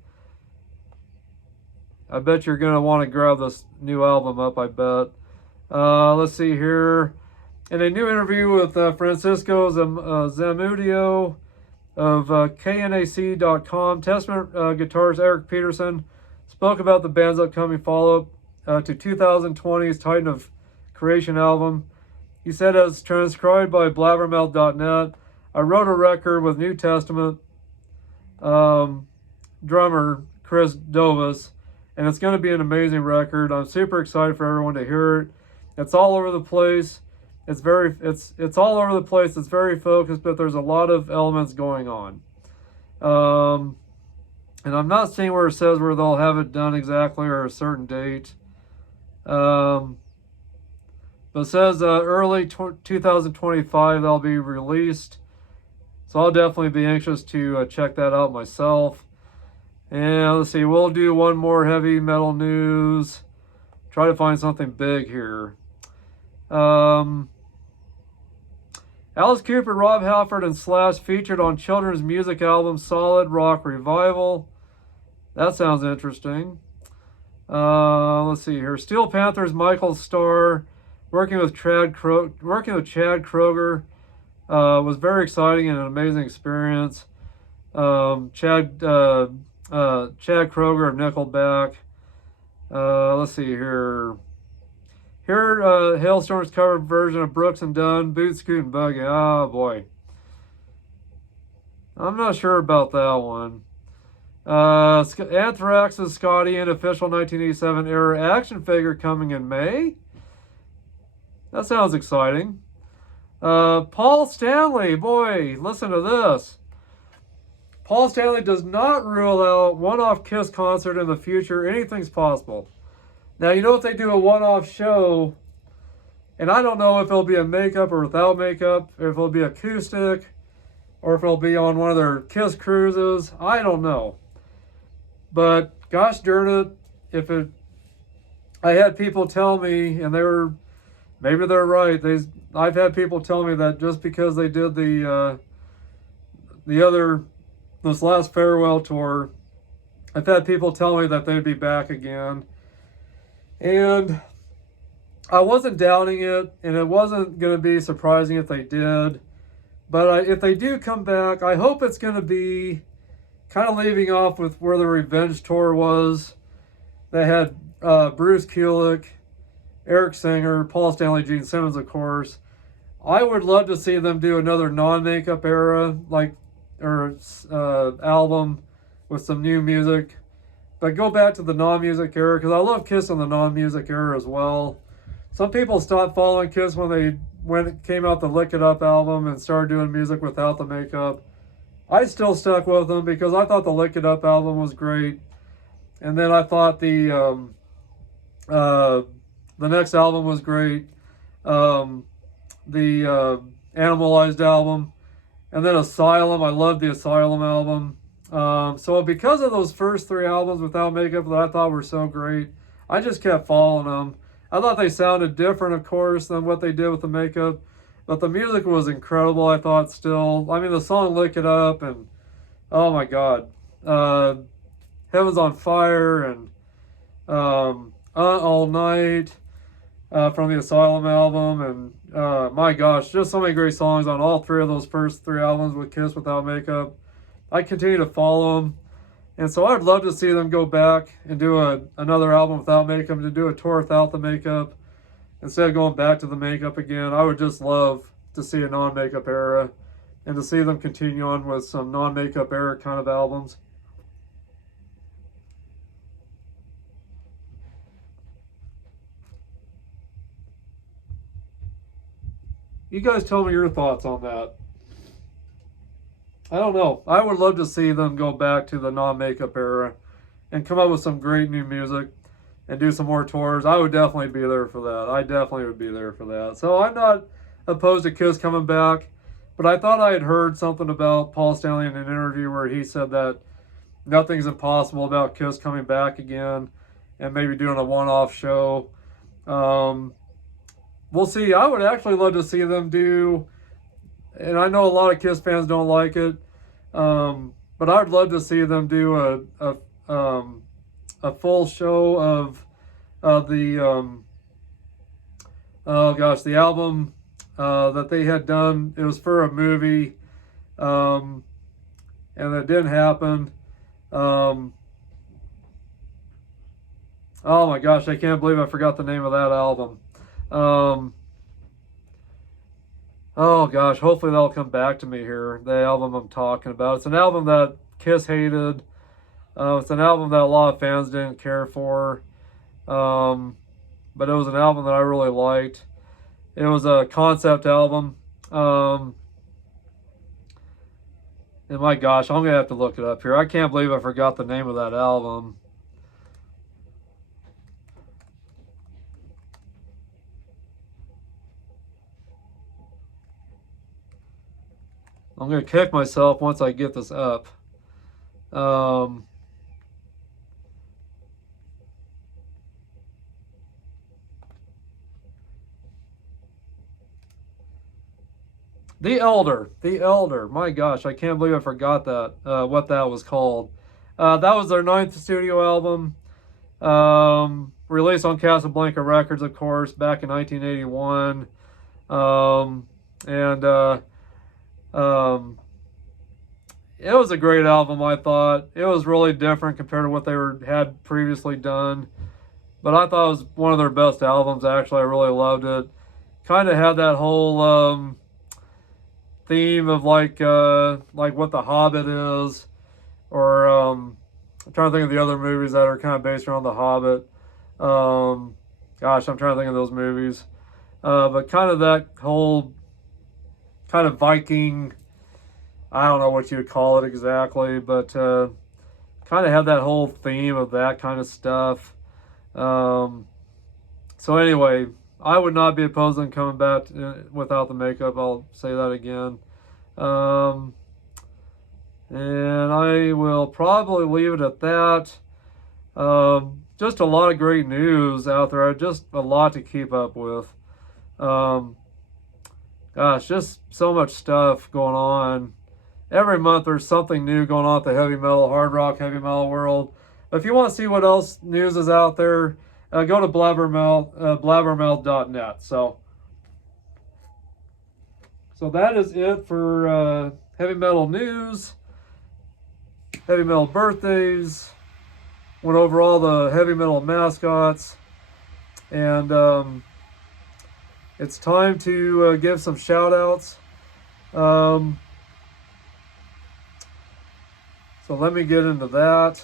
I bet you're going to want to grab this new album up, I bet. Let's see here. In a new interview with Francisco Zamudio of KNAC.com, Testament guitarist Eric Peterson spoke about the band's upcoming follow-up to 2020's Titan of Creation album. He said, as transcribed by blabbermouth.net, I wrote a record with New Testament drummer Chris Dovas, and it's going to be an amazing record. I'm super excited for everyone to hear it. It's all over the place. It's all over the place. It's very focused, but there's a lot of elements going on. And I'm not seeing where it says where they'll have it done exactly or a certain date. But it says early 2025 they'll be released. So I'll definitely be anxious to check that out myself. And let's see, we'll do one more heavy metal news. Try to find something big here. Alice Cooper, Rob Halford, and Slash featured on children's music album Solid Rock Revival. That sounds interesting. Let's see here. Steel Panther's Michael Starr working with Chad Kroeger was very exciting and an amazing experience. Chad Kroeger of Nickelback. Let's see here. Here, Hailstorm's covered version of Brooks and Dunn, Boot, Scoot, and Buggy. Oh, boy. I'm not sure about that one. Anthrax's Scotty and official 1987 era action figure coming in May. That sounds exciting. Paul Stanley, boy, listen to this. Paul Stanley does not rule out one-off Kiss concert in the future. Anything's possible. Now, you know, if they do a one-off show, and I don't know if it'll be a makeup or without makeup, if it'll be acoustic, or if it'll be on one of their Kiss cruises. I don't know. But gosh darn it, I had people tell me, and maybe they're right. I've had people tell me that just because they did this last farewell tour, I've had people tell me that they'd be back again. And I wasn't doubting it, and it wasn't going to be surprising if they did. But if they do come back, I hope it's going to be kind of leaving off with where the Revenge tour was. They had Bruce Kulick, Eric Singer, Paul Stanley, Gene Simmons, of course. I would love to see them do another non-makeup era, album with some new music. But go back to the non-music era, because I love Kiss in the non-music era as well. Some people stopped following Kiss when it came out the Lick It Up album and started doing music without the makeup. I still stuck with them because I thought the Lick It Up album was great. And then I thought the next album was great. The Animalized album. And then Asylum. I loved the Asylum album. So because of those first three albums without makeup that I thought were so great, I just kept following them. I thought they sounded different, of course, than what they did with the makeup, but the music was incredible, I thought, still. I mean, the song Lick It Up, and oh my God, Heaven's on Fire, and All Night from the Asylum album, and my gosh, just so many great songs on all three of those first three albums with Kiss without makeup. I continue to follow them, and so I'd love to see them go back and do another album without makeup, to do a tour without the makeup instead of going back to the makeup again. I would just love to see a non-makeup era and to see them continue on with some non-makeup era kind of albums. You guys tell me your thoughts on that. I don't know. I would love to see them go back to the non-makeup era and come up with some great new music and do some more tours. I would definitely be there for that. I definitely would be there for that. So I'm not opposed to Kiss coming back, but I thought I had heard something about Paul Stanley in an interview where he said that nothing's impossible about Kiss coming back again and maybe doing a one-off show. We'll see. I would actually love to see them do, and I know a lot of Kiss fans don't like it, but I'd love to see them do a full show of the the album that they had done. It was for a movie, and it didn't happen. Oh my gosh, I can't believe I forgot the name of that album. Oh gosh, hopefully that'll come back to me here, the album I'm talking about. It's an album that Kiss hated. It's an album that a lot of fans didn't care for. But it was an album that I really liked. It was a concept album. And my gosh, I'm going to have to look it up here. I can't believe I forgot the name of that album. I'm going to kick myself once I get this up. The Elder. My gosh, I can't believe I forgot that, what that was called. That was their 9th studio album, released on Casablanca Records, of course, back in 1981. It was a great album, I thought. It was really different compared to what they had previously done. But I thought it was one of their best albums, actually. I really loved it. Kind of had that whole theme of like what The Hobbit is, or I'm trying to think of the other movies that are kind of based around The Hobbit. Gosh, I'm trying to think of those movies. But kind of that whole kind of Viking, I don't know what you would call it exactly, but kind of had that whole theme of that kind of stuff. So anyway, I would not be opposed to them coming back without the makeup. I'll say that again. And I will probably leave it at that. Just a lot of great news out there. Just a lot to keep up with. Gosh, just so much stuff going on. Every month there's something new going on at the heavy metal, hard rock, heavy metal world. If you want to see what else news is out there, go to blabbermouth.net. So that is it for heavy metal news, heavy metal birthdays. Went over all the heavy metal mascots, and it's time to give some shout outs. So let me get into that.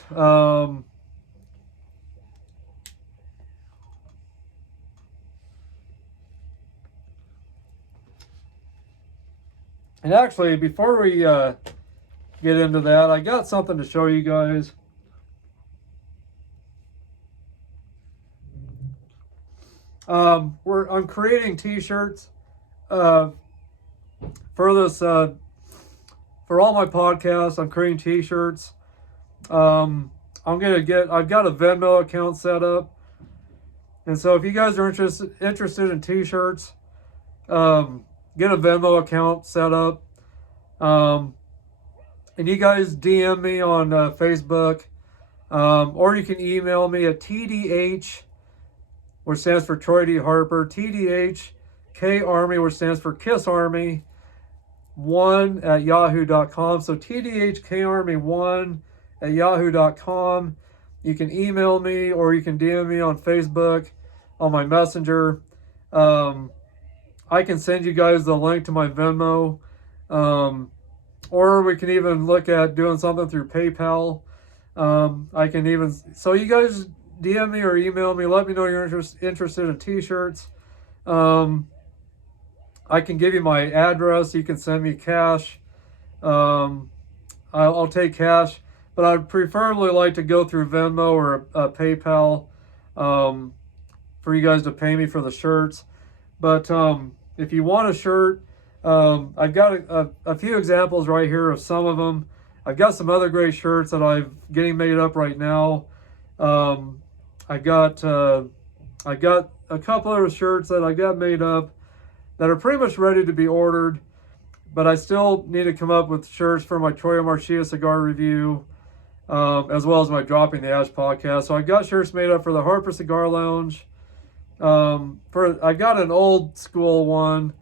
And actually, before we get into that, I got something to show you guys. I'm creating t-shirts for this for all my podcasts. I'm creating t-shirts. I've got a Venmo account set up, and so if you guys are interested in t-shirts, get a Venmo account set up, and you guys DM me on Facebook, or you can email me at TDH, which stands for Troy D. Harper, TDH K Army, which stands for Kiss Army 1 at yahoo.com. So TDH K Army 1 at yahoo.com. You can email me, or you can DM me on Facebook on my Messenger. I can send you guys the link to my Venmo, or we can even look at doing something through PayPal. So you guys DM me or email me. Let me know you're interested in t-shirts. I can give you my address. You can send me cash. I'll take cash, but I'd preferably like to go through Venmo or PayPal for you guys to pay me for the shirts. But if you want a shirt, I've got a few examples right here of some of them. I've got some other great shirts that I'm getting made up right now. I got a couple other shirts that I got made up that are pretty much ready to be ordered, but I still need to come up with shirts for my Troy Marchia cigar review, as well as my Dropping the Ash podcast. So I got shirts made up for the Harper Cigar Lounge. I got an old school one.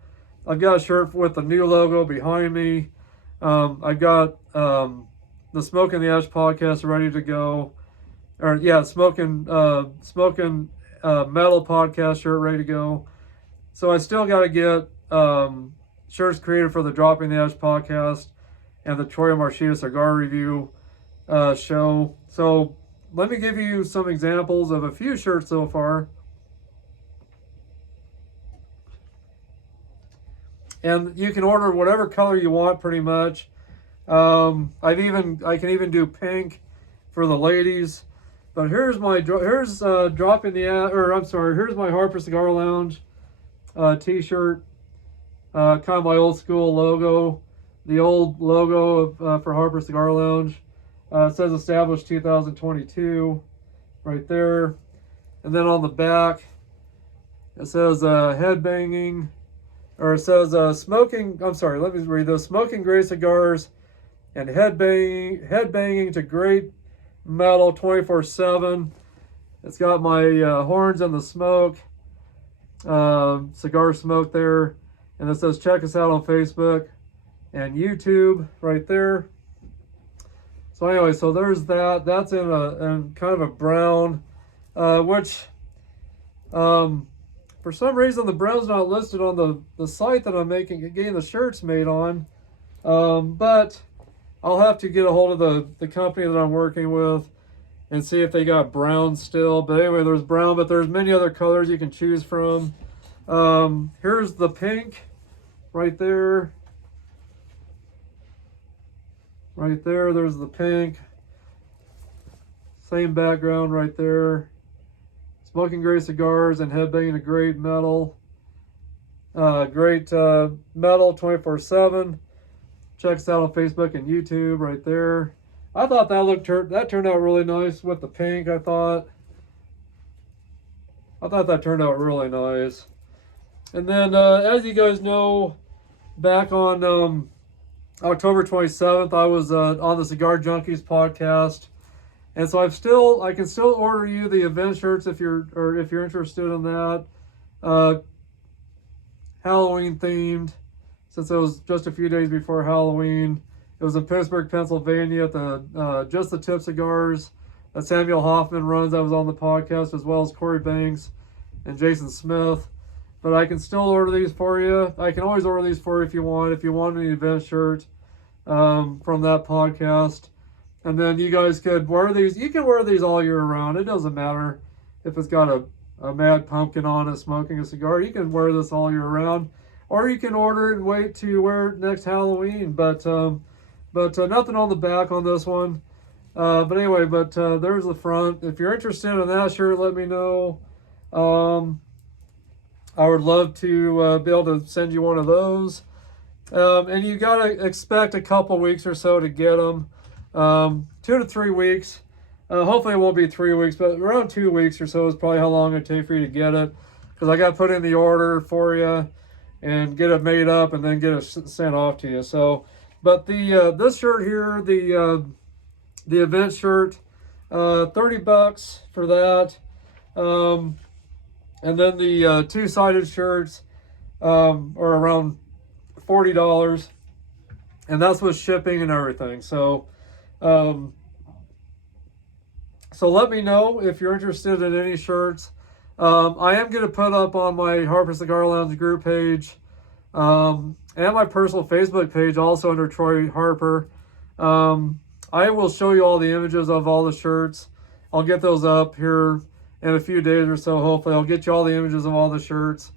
I've got a shirt with the new logo behind me. I got the Smoking the Ash podcast ready to go. Smoking Metal podcast shirt ready to go. So I still got to get shirts created for the Dropping the Ash podcast and the Troy Marchia cigar review show. So let me give you some examples of a few shirts so far. And you can order whatever color you want, pretty much. I can even do pink for the ladies. But here's my here's my Harper Cigar Lounge T-shirt. Kind of my old school logo, the old logo for Harper Cigar Lounge. It says established 2022, right there. And then on the back, it says headbanging. Or it says smoking. I'm sorry. Let me read this. Smoking great cigars and headbanging to great metal 24/7. It's got my horns in the smoke, cigar smoke there, and it says check us out on Facebook and YouTube right there. So anyway, so there's that. That's in kind of a brown, which. For some reason, the brown's not listed on the site that I'm getting the shirts made on. But I'll have to get a hold of the company that I'm working with and see if they got brown still. But anyway, there's brown, but there's many other colors you can choose from. Here's the pink right there. Right there, there's the pink. Same background right there. Smoking great cigars and headbanging a great metal. Great metal 24/7. Check us out on Facebook and YouTube right there. I thought that turned out really nice with the pink. I thought that turned out really nice. And then, as you guys know, back on October 27th, I was on the Cigar Junkies podcast. And so I can still order you the event shirts if you're interested in that. Halloween themed, since it was just a few days before Halloween. It was in Pittsburgh, Pennsylvania at the Just the Tip Cigars that Samuel Hoffman runs. I was on the podcast, as well as Corey Banks and Jason Smith. But I can still order these for you. I can always order these for you if you want. If you want an event shirt from that podcast. And then you guys could wear these. You can wear these all year round. It doesn't matter if it's got a mad pumpkin on it smoking a cigar. You can wear this all year round. Or you can order it and wait to wear it next Halloween. But nothing on the back on this one. But anyway, there's the front. If you're interested in that shirt, let me know. I would love to be able to send you one of those. And you got to expect a couple weeks or so to get them. 2 to 3 weeks. Hopefully it won't be 3 weeks, but around 2 weeks or so is probably how long it take for you to get it. Because I got to put in the order for you and get it made up and then get it sent off to you. So, but this shirt here, the event shirt, $30 for that. And then the two-sided shirts are around $40. And that's with shipping and everything. So let me know if you're interested in any shirts. I am going to put up on my Harper Cigar Lounge group page and my personal Facebook page, also under Troy Harper. I will show you all the images of all the shirts. I'll get those up here in a few days or so. Hopefully I'll get you all the images of all the shirts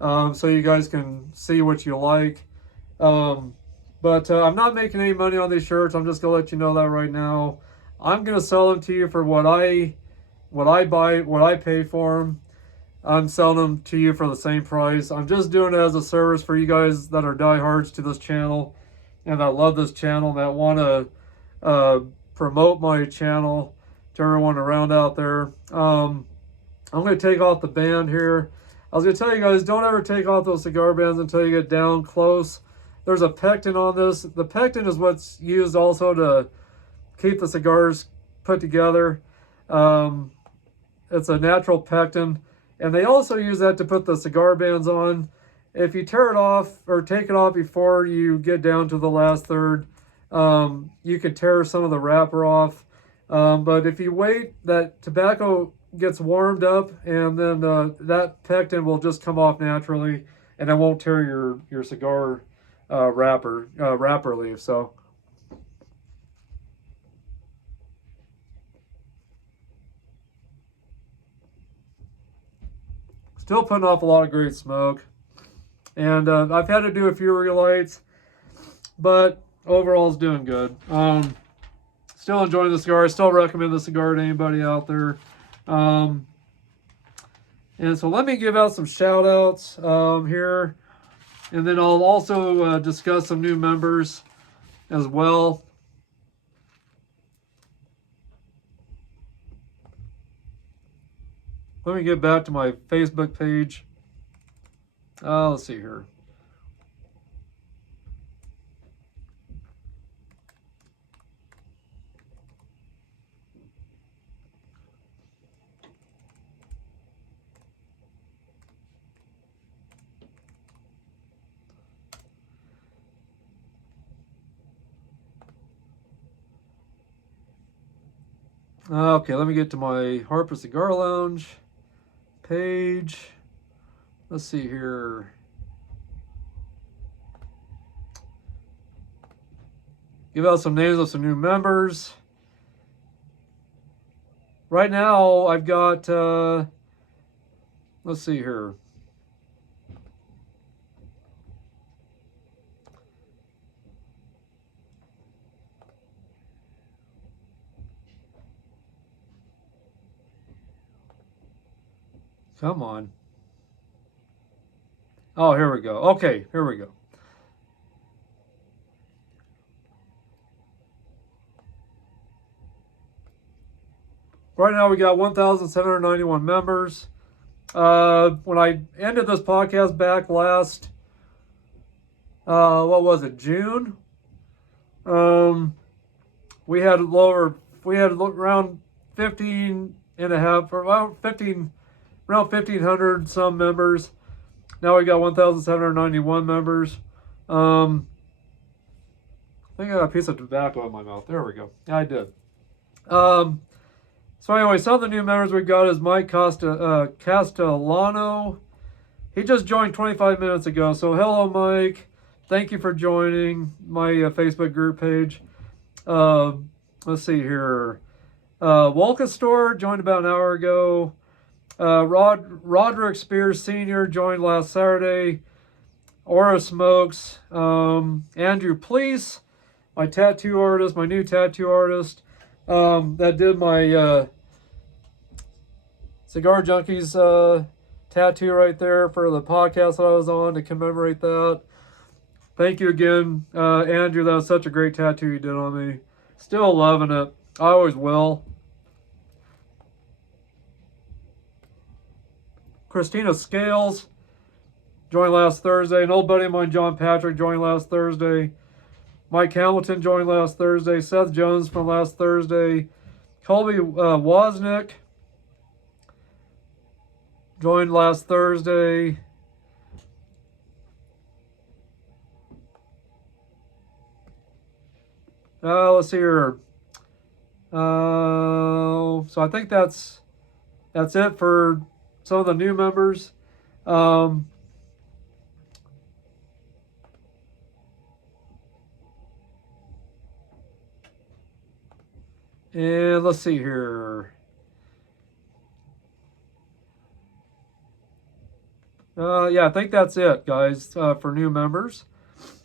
so you guys can see what you like. But I'm not making any money on these shirts. I'm just going to let you know that right now. I'm going to sell them to you for what I pay for them. I'm selling them to you for the same price. I'm just doing it as a service for you guys that are diehards to this channel and that love this channel, that want to promote my channel to everyone around out there. I'm going to take off the band here. I was going to tell you guys, don't ever take off those cigar bands until you get down close. There's a pectin on this. The pectin is what's used also to keep the cigars put together. It's a natural pectin. And they also use that to put the cigar bands on. If you tear it off or take it off before you get down to the last third, you can tear some of the wrapper off. But if you wait, that tobacco gets warmed up, and then that pectin will just come off naturally, and it won't tear your cigar wrapper leaf. So still putting off a lot of great smoke. And I've had to do a few relights, but overall it's doing good. Still enjoying the cigar. I still recommend the cigar to anybody out there. And so let me give out some shout outs here. And then I'll also discuss some new members as well. Let me get back to my Facebook page. Let's see here. Okay, let me get to my Harper Cigar Lounge page. Let's see here. Give out some names of some new members. Right now, I've got, let's see here. Come on. Oh, here we go. Okay, here we go. Right now we got 1,791 members. When I ended this podcast back last, what was it, June? We had around 15 and a half, or around 1,500 some members. Now we got 1,791 members. I think I got a piece of tobacco in my mouth. There we go. Yeah, I did. So anyway, some of the new members we got is Mike Castellano. He just joined 25 minutes ago. So hello, Mike. Thank you for joining my Facebook group page. Let's see here. Wolka Store joined about an hour ago. Roderick Spears Sr. joined last Saturday. Aura Smokes. Andrew Please, my tattoo artist, my new tattoo artist. That did my Cigar Junkies tattoo right there for the podcast that I was on to commemorate that. Thank you again, Andrew. That was such a great tattoo you did on me. Still loving it. I always will. Christina Scales joined last Thursday. An old buddy of mine, John Patrick, joined last Thursday. Mike Hamilton joined last Thursday. Seth Jones from last Thursday. Colby Wozniak joined last Thursday. Let's see here. So I think that's it for some of the new members. And let's see here. Yeah, I think that's it, guys, for new members.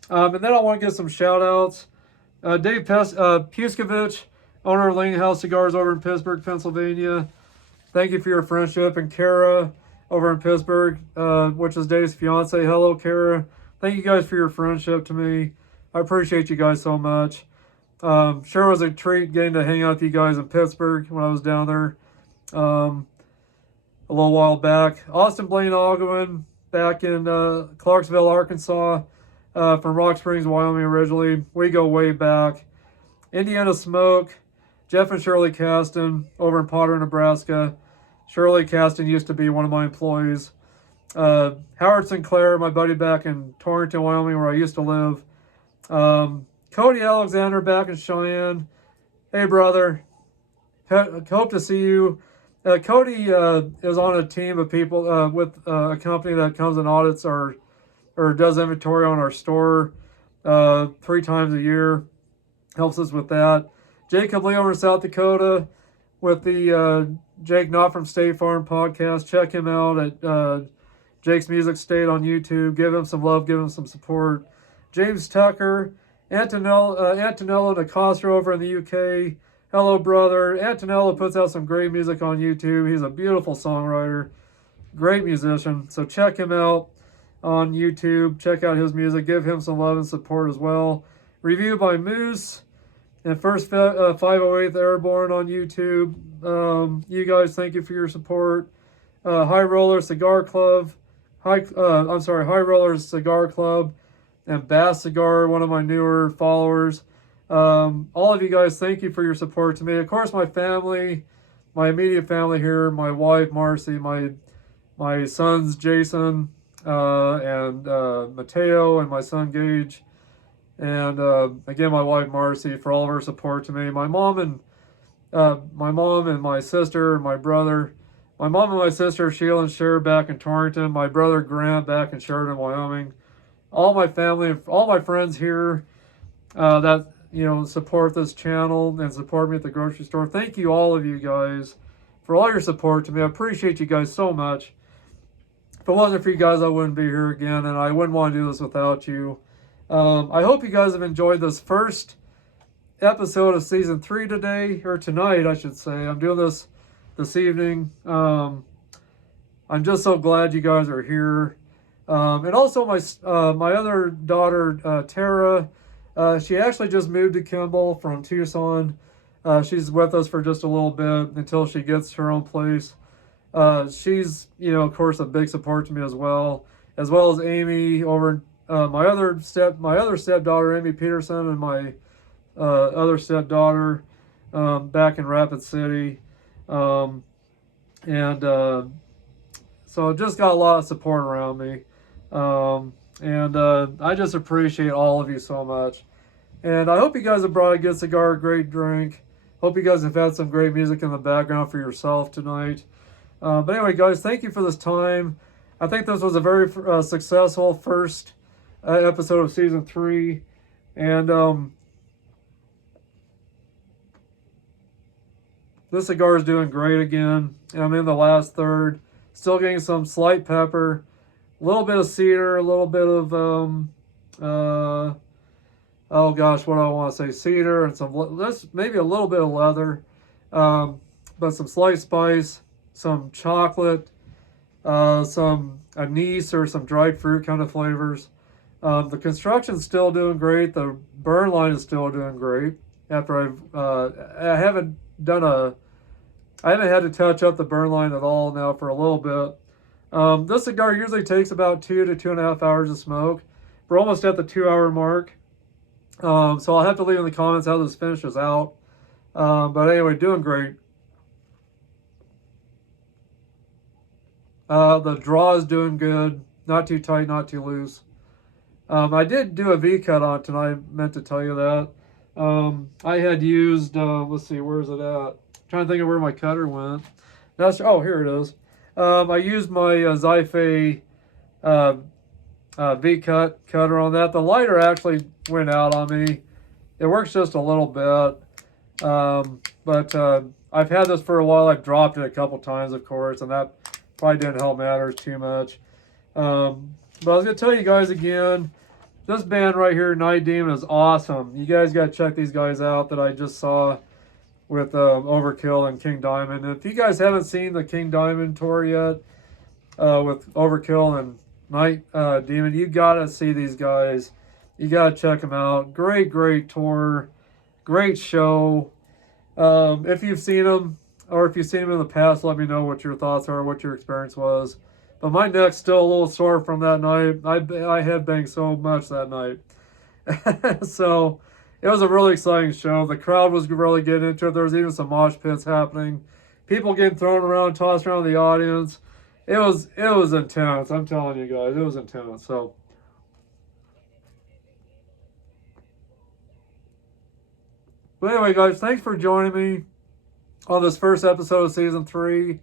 And then I want to give some shout outs. Dave Puskovich, owner of Lane House Cigars over in Pittsburgh, Pennsylvania. Thank you for your friendship. And Kara over in Pittsburgh, which is Dave's fiance. Hello, Kara. Thank you guys for your friendship to me. I appreciate you guys so much. Sure was a treat getting to hang out with you guys in Pittsburgh when I was down there a little while back. Austin Blaine Ogwin back in Clarksville, Arkansas, from Rock Springs, Wyoming originally. We go way back. Indiana Smoke, Jeff and Shirley Caston over in Potter, Nebraska. Shirley Caston used to be one of my employees. Howard Sinclair, my buddy back in Torrington, Wyoming, where I used to live. Cody Alexander back in Cheyenne. Hey, brother. Hope to see you. Cody is on a team of people with a company that comes and audits or does inventory on our store 3 times a year. Helps us with that. Jacob Lee over in South Dakota with the Jake Not From State Farm podcast. Check him out at Jake's Music State on YouTube. Give him some love. Give him some support. James Tucker. Antonello DaCosta over in the UK. Hello, brother. Antonello puts out some great music on YouTube. He's a beautiful songwriter. Great musician. So check him out on YouTube. Check out his music. Give him some love and support as well. Review by Moose and First 508th Airborne on YouTube. You guys, thank you for your support. High Roller Cigar Club. High Rollers Cigar Club and Bass Cigar, one of my newer followers. All of you guys, thank you for your support to me. Of course, my family, my immediate family here, my wife, Marcy, my sons, Jason and Mateo, and my son, Gage. And again, my wife, Marcy, for all of her support to me. My mom and my sister and my brother. My mom and my sister, Sheila and Cher, back in Torrington. My brother, Grant, back in Sheridan, Wyoming. All my family, all my friends here that, support this channel and support me at the grocery store. Thank you, all of you guys, for all your support to me. I appreciate you guys so much. If it wasn't for you guys, I wouldn't be here again, and I wouldn't want to do this without you. I hope you guys have enjoyed this first episode of season 3 today, or tonight, I should say. I'm doing this evening. I'm just so glad you guys are here. And also my other daughter, Tara, she actually just moved to Kimball from Tucson. She's with us for just a little bit until she gets her own place. She's, of course, a big support to me as well as Amy over my other stepdaughter, Amy Peterson, and my other stepdaughter back in Rapid City. So just got a lot of support around me. I just appreciate all of you so much. And I hope you guys have brought a good cigar, a great drink. Hope you guys have had some great music in the background for yourself tonight. But anyway, guys, thank you for this time. I think this was a very successful first episode of season 3. And this cigar is doing great again. I'm in the last third. Still getting some slight pepper. A little bit of cedar, a little bit of, oh gosh, what do I want to say? Cedar and maybe a little bit of leather, but some slight spice, some chocolate, some anise or some dried fruit kind of flavors. The construction's still doing great. The burn line is still doing great. After I haven't had to touch up the burn line at all now for a little bit. This cigar usually takes about 2 to 2.5 hours to smoke. We're almost at the 2-hour mark. So I'll have to leave in the comments how this finishes out. But anyway, doing great. The draw is doing good. Not too tight, not too loose. I did do a V-cut on it tonight. I meant to tell you that. I had used, let's see, where's it at? I'm trying to think of where my cutter went. Oh, here it is. I used my Zyphe V-cut cutter on that. The lighter actually went out on me. It works just a little bit. But I've had this for a while. I've dropped it a couple times, of course, and that probably didn't help matters too much. But I was going to tell you guys again, this band right here, Night Demon, is awesome. You guys got to check these guys out that I just saw with Overkill and King Diamond. And if you guys haven't seen the King Diamond tour yet with Overkill and Night Demon, you got to see these guys. You got to check them out. Great, great tour. Great show. If you've seen him, or if you've seen him in the past, let me know what your thoughts are, what your experience was. But my neck's still a little sore from that night. I headbanged so much that night. So it was a really exciting show. The crowd was really getting into it. There was even some mosh pits happening. People getting thrown around, tossed around the audience. It was intense. I'm telling you guys, it was intense. So but anyway, guys, thanks for joining me on this first episode of season 3.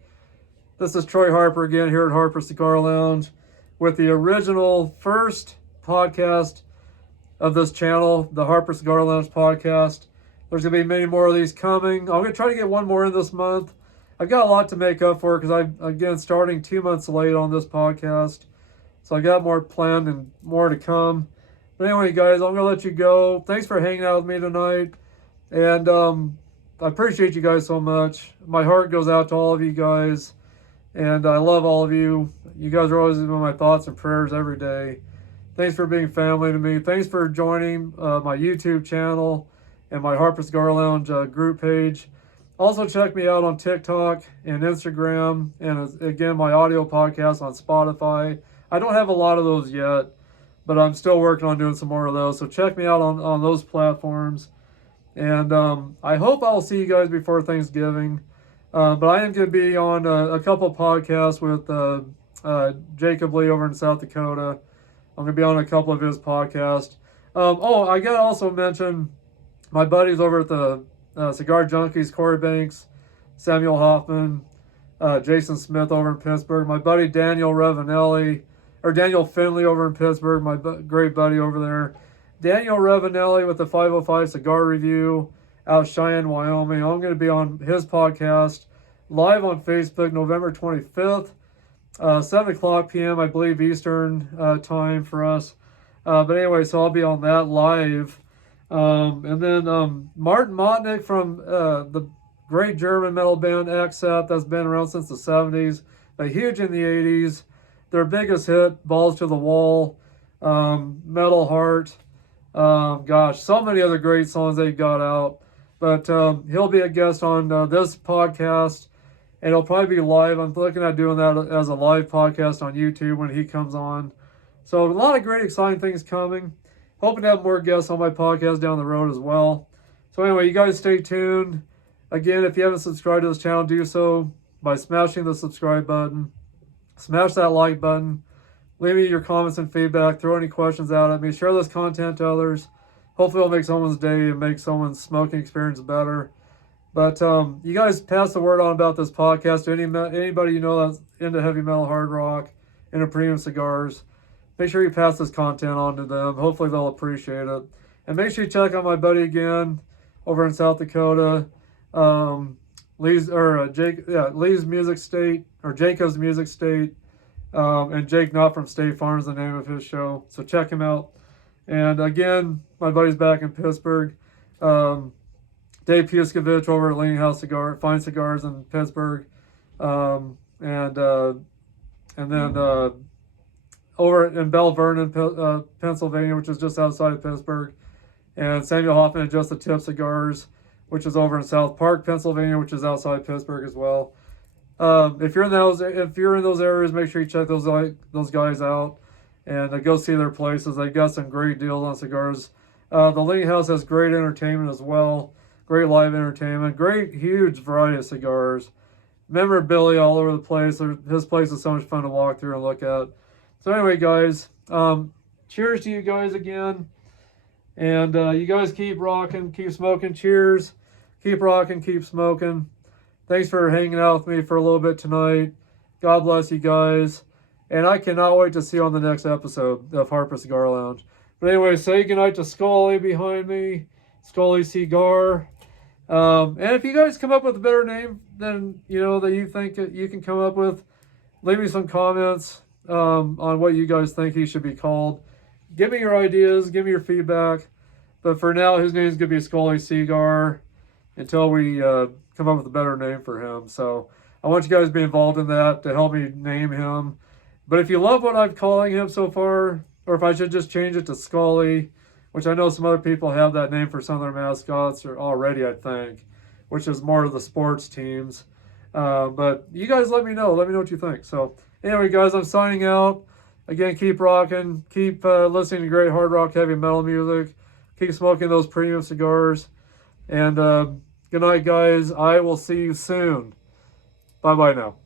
This is Troy Harper again here at Harper's Cigar Lounge with the original first podcast of this channel, the Harper Cigar Lounge podcast. There's going to be many more of these coming. I'm going to try to get one more in this month. I've got a lot to make up for because I'm, again, starting 2 months late on this podcast. So I got more planned and more to come. But anyway, guys, I'm going to let you go. Thanks for hanging out with me tonight. And I appreciate you guys so much. My heart goes out to all of you guys. And I love all of you. You guys are always in my thoughts and prayers every day. Thanks for being family to me. Thanks for joining my YouTube channel and my Harper Cigar Lounge group page. Also, check me out on TikTok and Instagram. And again, my audio podcast on Spotify. I don't have a lot of those yet, but I'm still working on doing some more of those. So check me out on those platforms. And I hope I'll see you guys before Thanksgiving. But I am going to be on a couple podcasts with Jacob Lee over in South Dakota. I'm going to be on a couple of his podcasts. I got to also mention my buddies over at the Cigar Junkies, Corey Banks, Samuel Hoffman, Jason Smith over in Pittsburgh. My buddy Daniel Finley over in Pittsburgh, my great buddy over there. Daniel Ravanelli with the 505 Cigar Review out Cheyenne, Wyoming. I'm going to be on his podcast live on Facebook November 25th, 7 o'clock p.m., I believe, Eastern time for us. But anyway, so I'll be on that live. And then Martin Motnick from the great German metal band Accept that's been around since the 70s, huge in the 80s. Their biggest hit, Balls to the Wall, Metal Heart. So many other great songs they got out. But he'll be a guest on this podcast, and it'll probably be live. I'm looking at doing that as a live podcast on YouTube when he comes on. So a lot of great, exciting things coming. Hoping to have more guests on my podcast down the road as well. So anyway, you guys stay tuned. Again, if you haven't subscribed to this channel, do so by smashing the subscribe button. Smash that like button. Leave me your comments and feedback. Throw any questions out at me. Share this content to others. Hopefully it'll make someone's day and make someone's smoking experience better. But you guys pass the word on about this podcast to anybody you know that's into heavy metal, hard rock, into premium cigars. Make sure you pass this content on to them. Hopefully they'll appreciate it. And make sure you check out my buddy again over in South Dakota, Lee's Music State, or Jacob's Music State. And Jake Not from State Farm is the name of his show. So check him out. And again, my buddy's back in Pittsburgh. Dave Piuskovich over at Leaning House Fine Cigars in Pittsburgh. And then over in Belle Vernon, Pennsylvania, which is just outside of Pittsburgh. And Samuel Hoffman at Just the Tip Cigars, which is over in South Park, Pennsylvania, which is outside Pittsburgh as well. If you're in those areas, make sure you check those guys out and go see their places. They got some great deals on cigars. The Leaning House has great entertainment as well, great live entertainment, great huge variety of cigars, memorabilia all over the place. His place is so much fun to walk through and look at. So anyway, guys, cheers to you guys again, and you guys keep rocking, keep smoking. Cheers, keep rocking, keep smoking. Thanks for hanging out with me for a little bit tonight. God bless you guys. And I cannot wait to see you on the next episode of Harper Cigar Lounge. But anyway, say goodnight to Scully behind me. Scully Cigar. And if you guys come up with a better name than, that you think you can come up with, leave me some comments on what you guys think he should be called. Give me your ideas. Give me your feedback. But for now, his name is going to be Scully Cigar until we come up with a better name for him. So I want you guys to be involved in that to help me name him. But if you love what I'm calling him so far, or if I should just change it to Scully which I know some other people have that name for some of their mascots already, I think, which is more of the sports teams. But you guys let me know. Let me know what you think. So anyway, guys, I'm signing out. Again, keep rocking. Keep listening to great hard rock, heavy metal music. Keep smoking those premium cigars. And good night, guys. I will see you soon. Bye-bye now.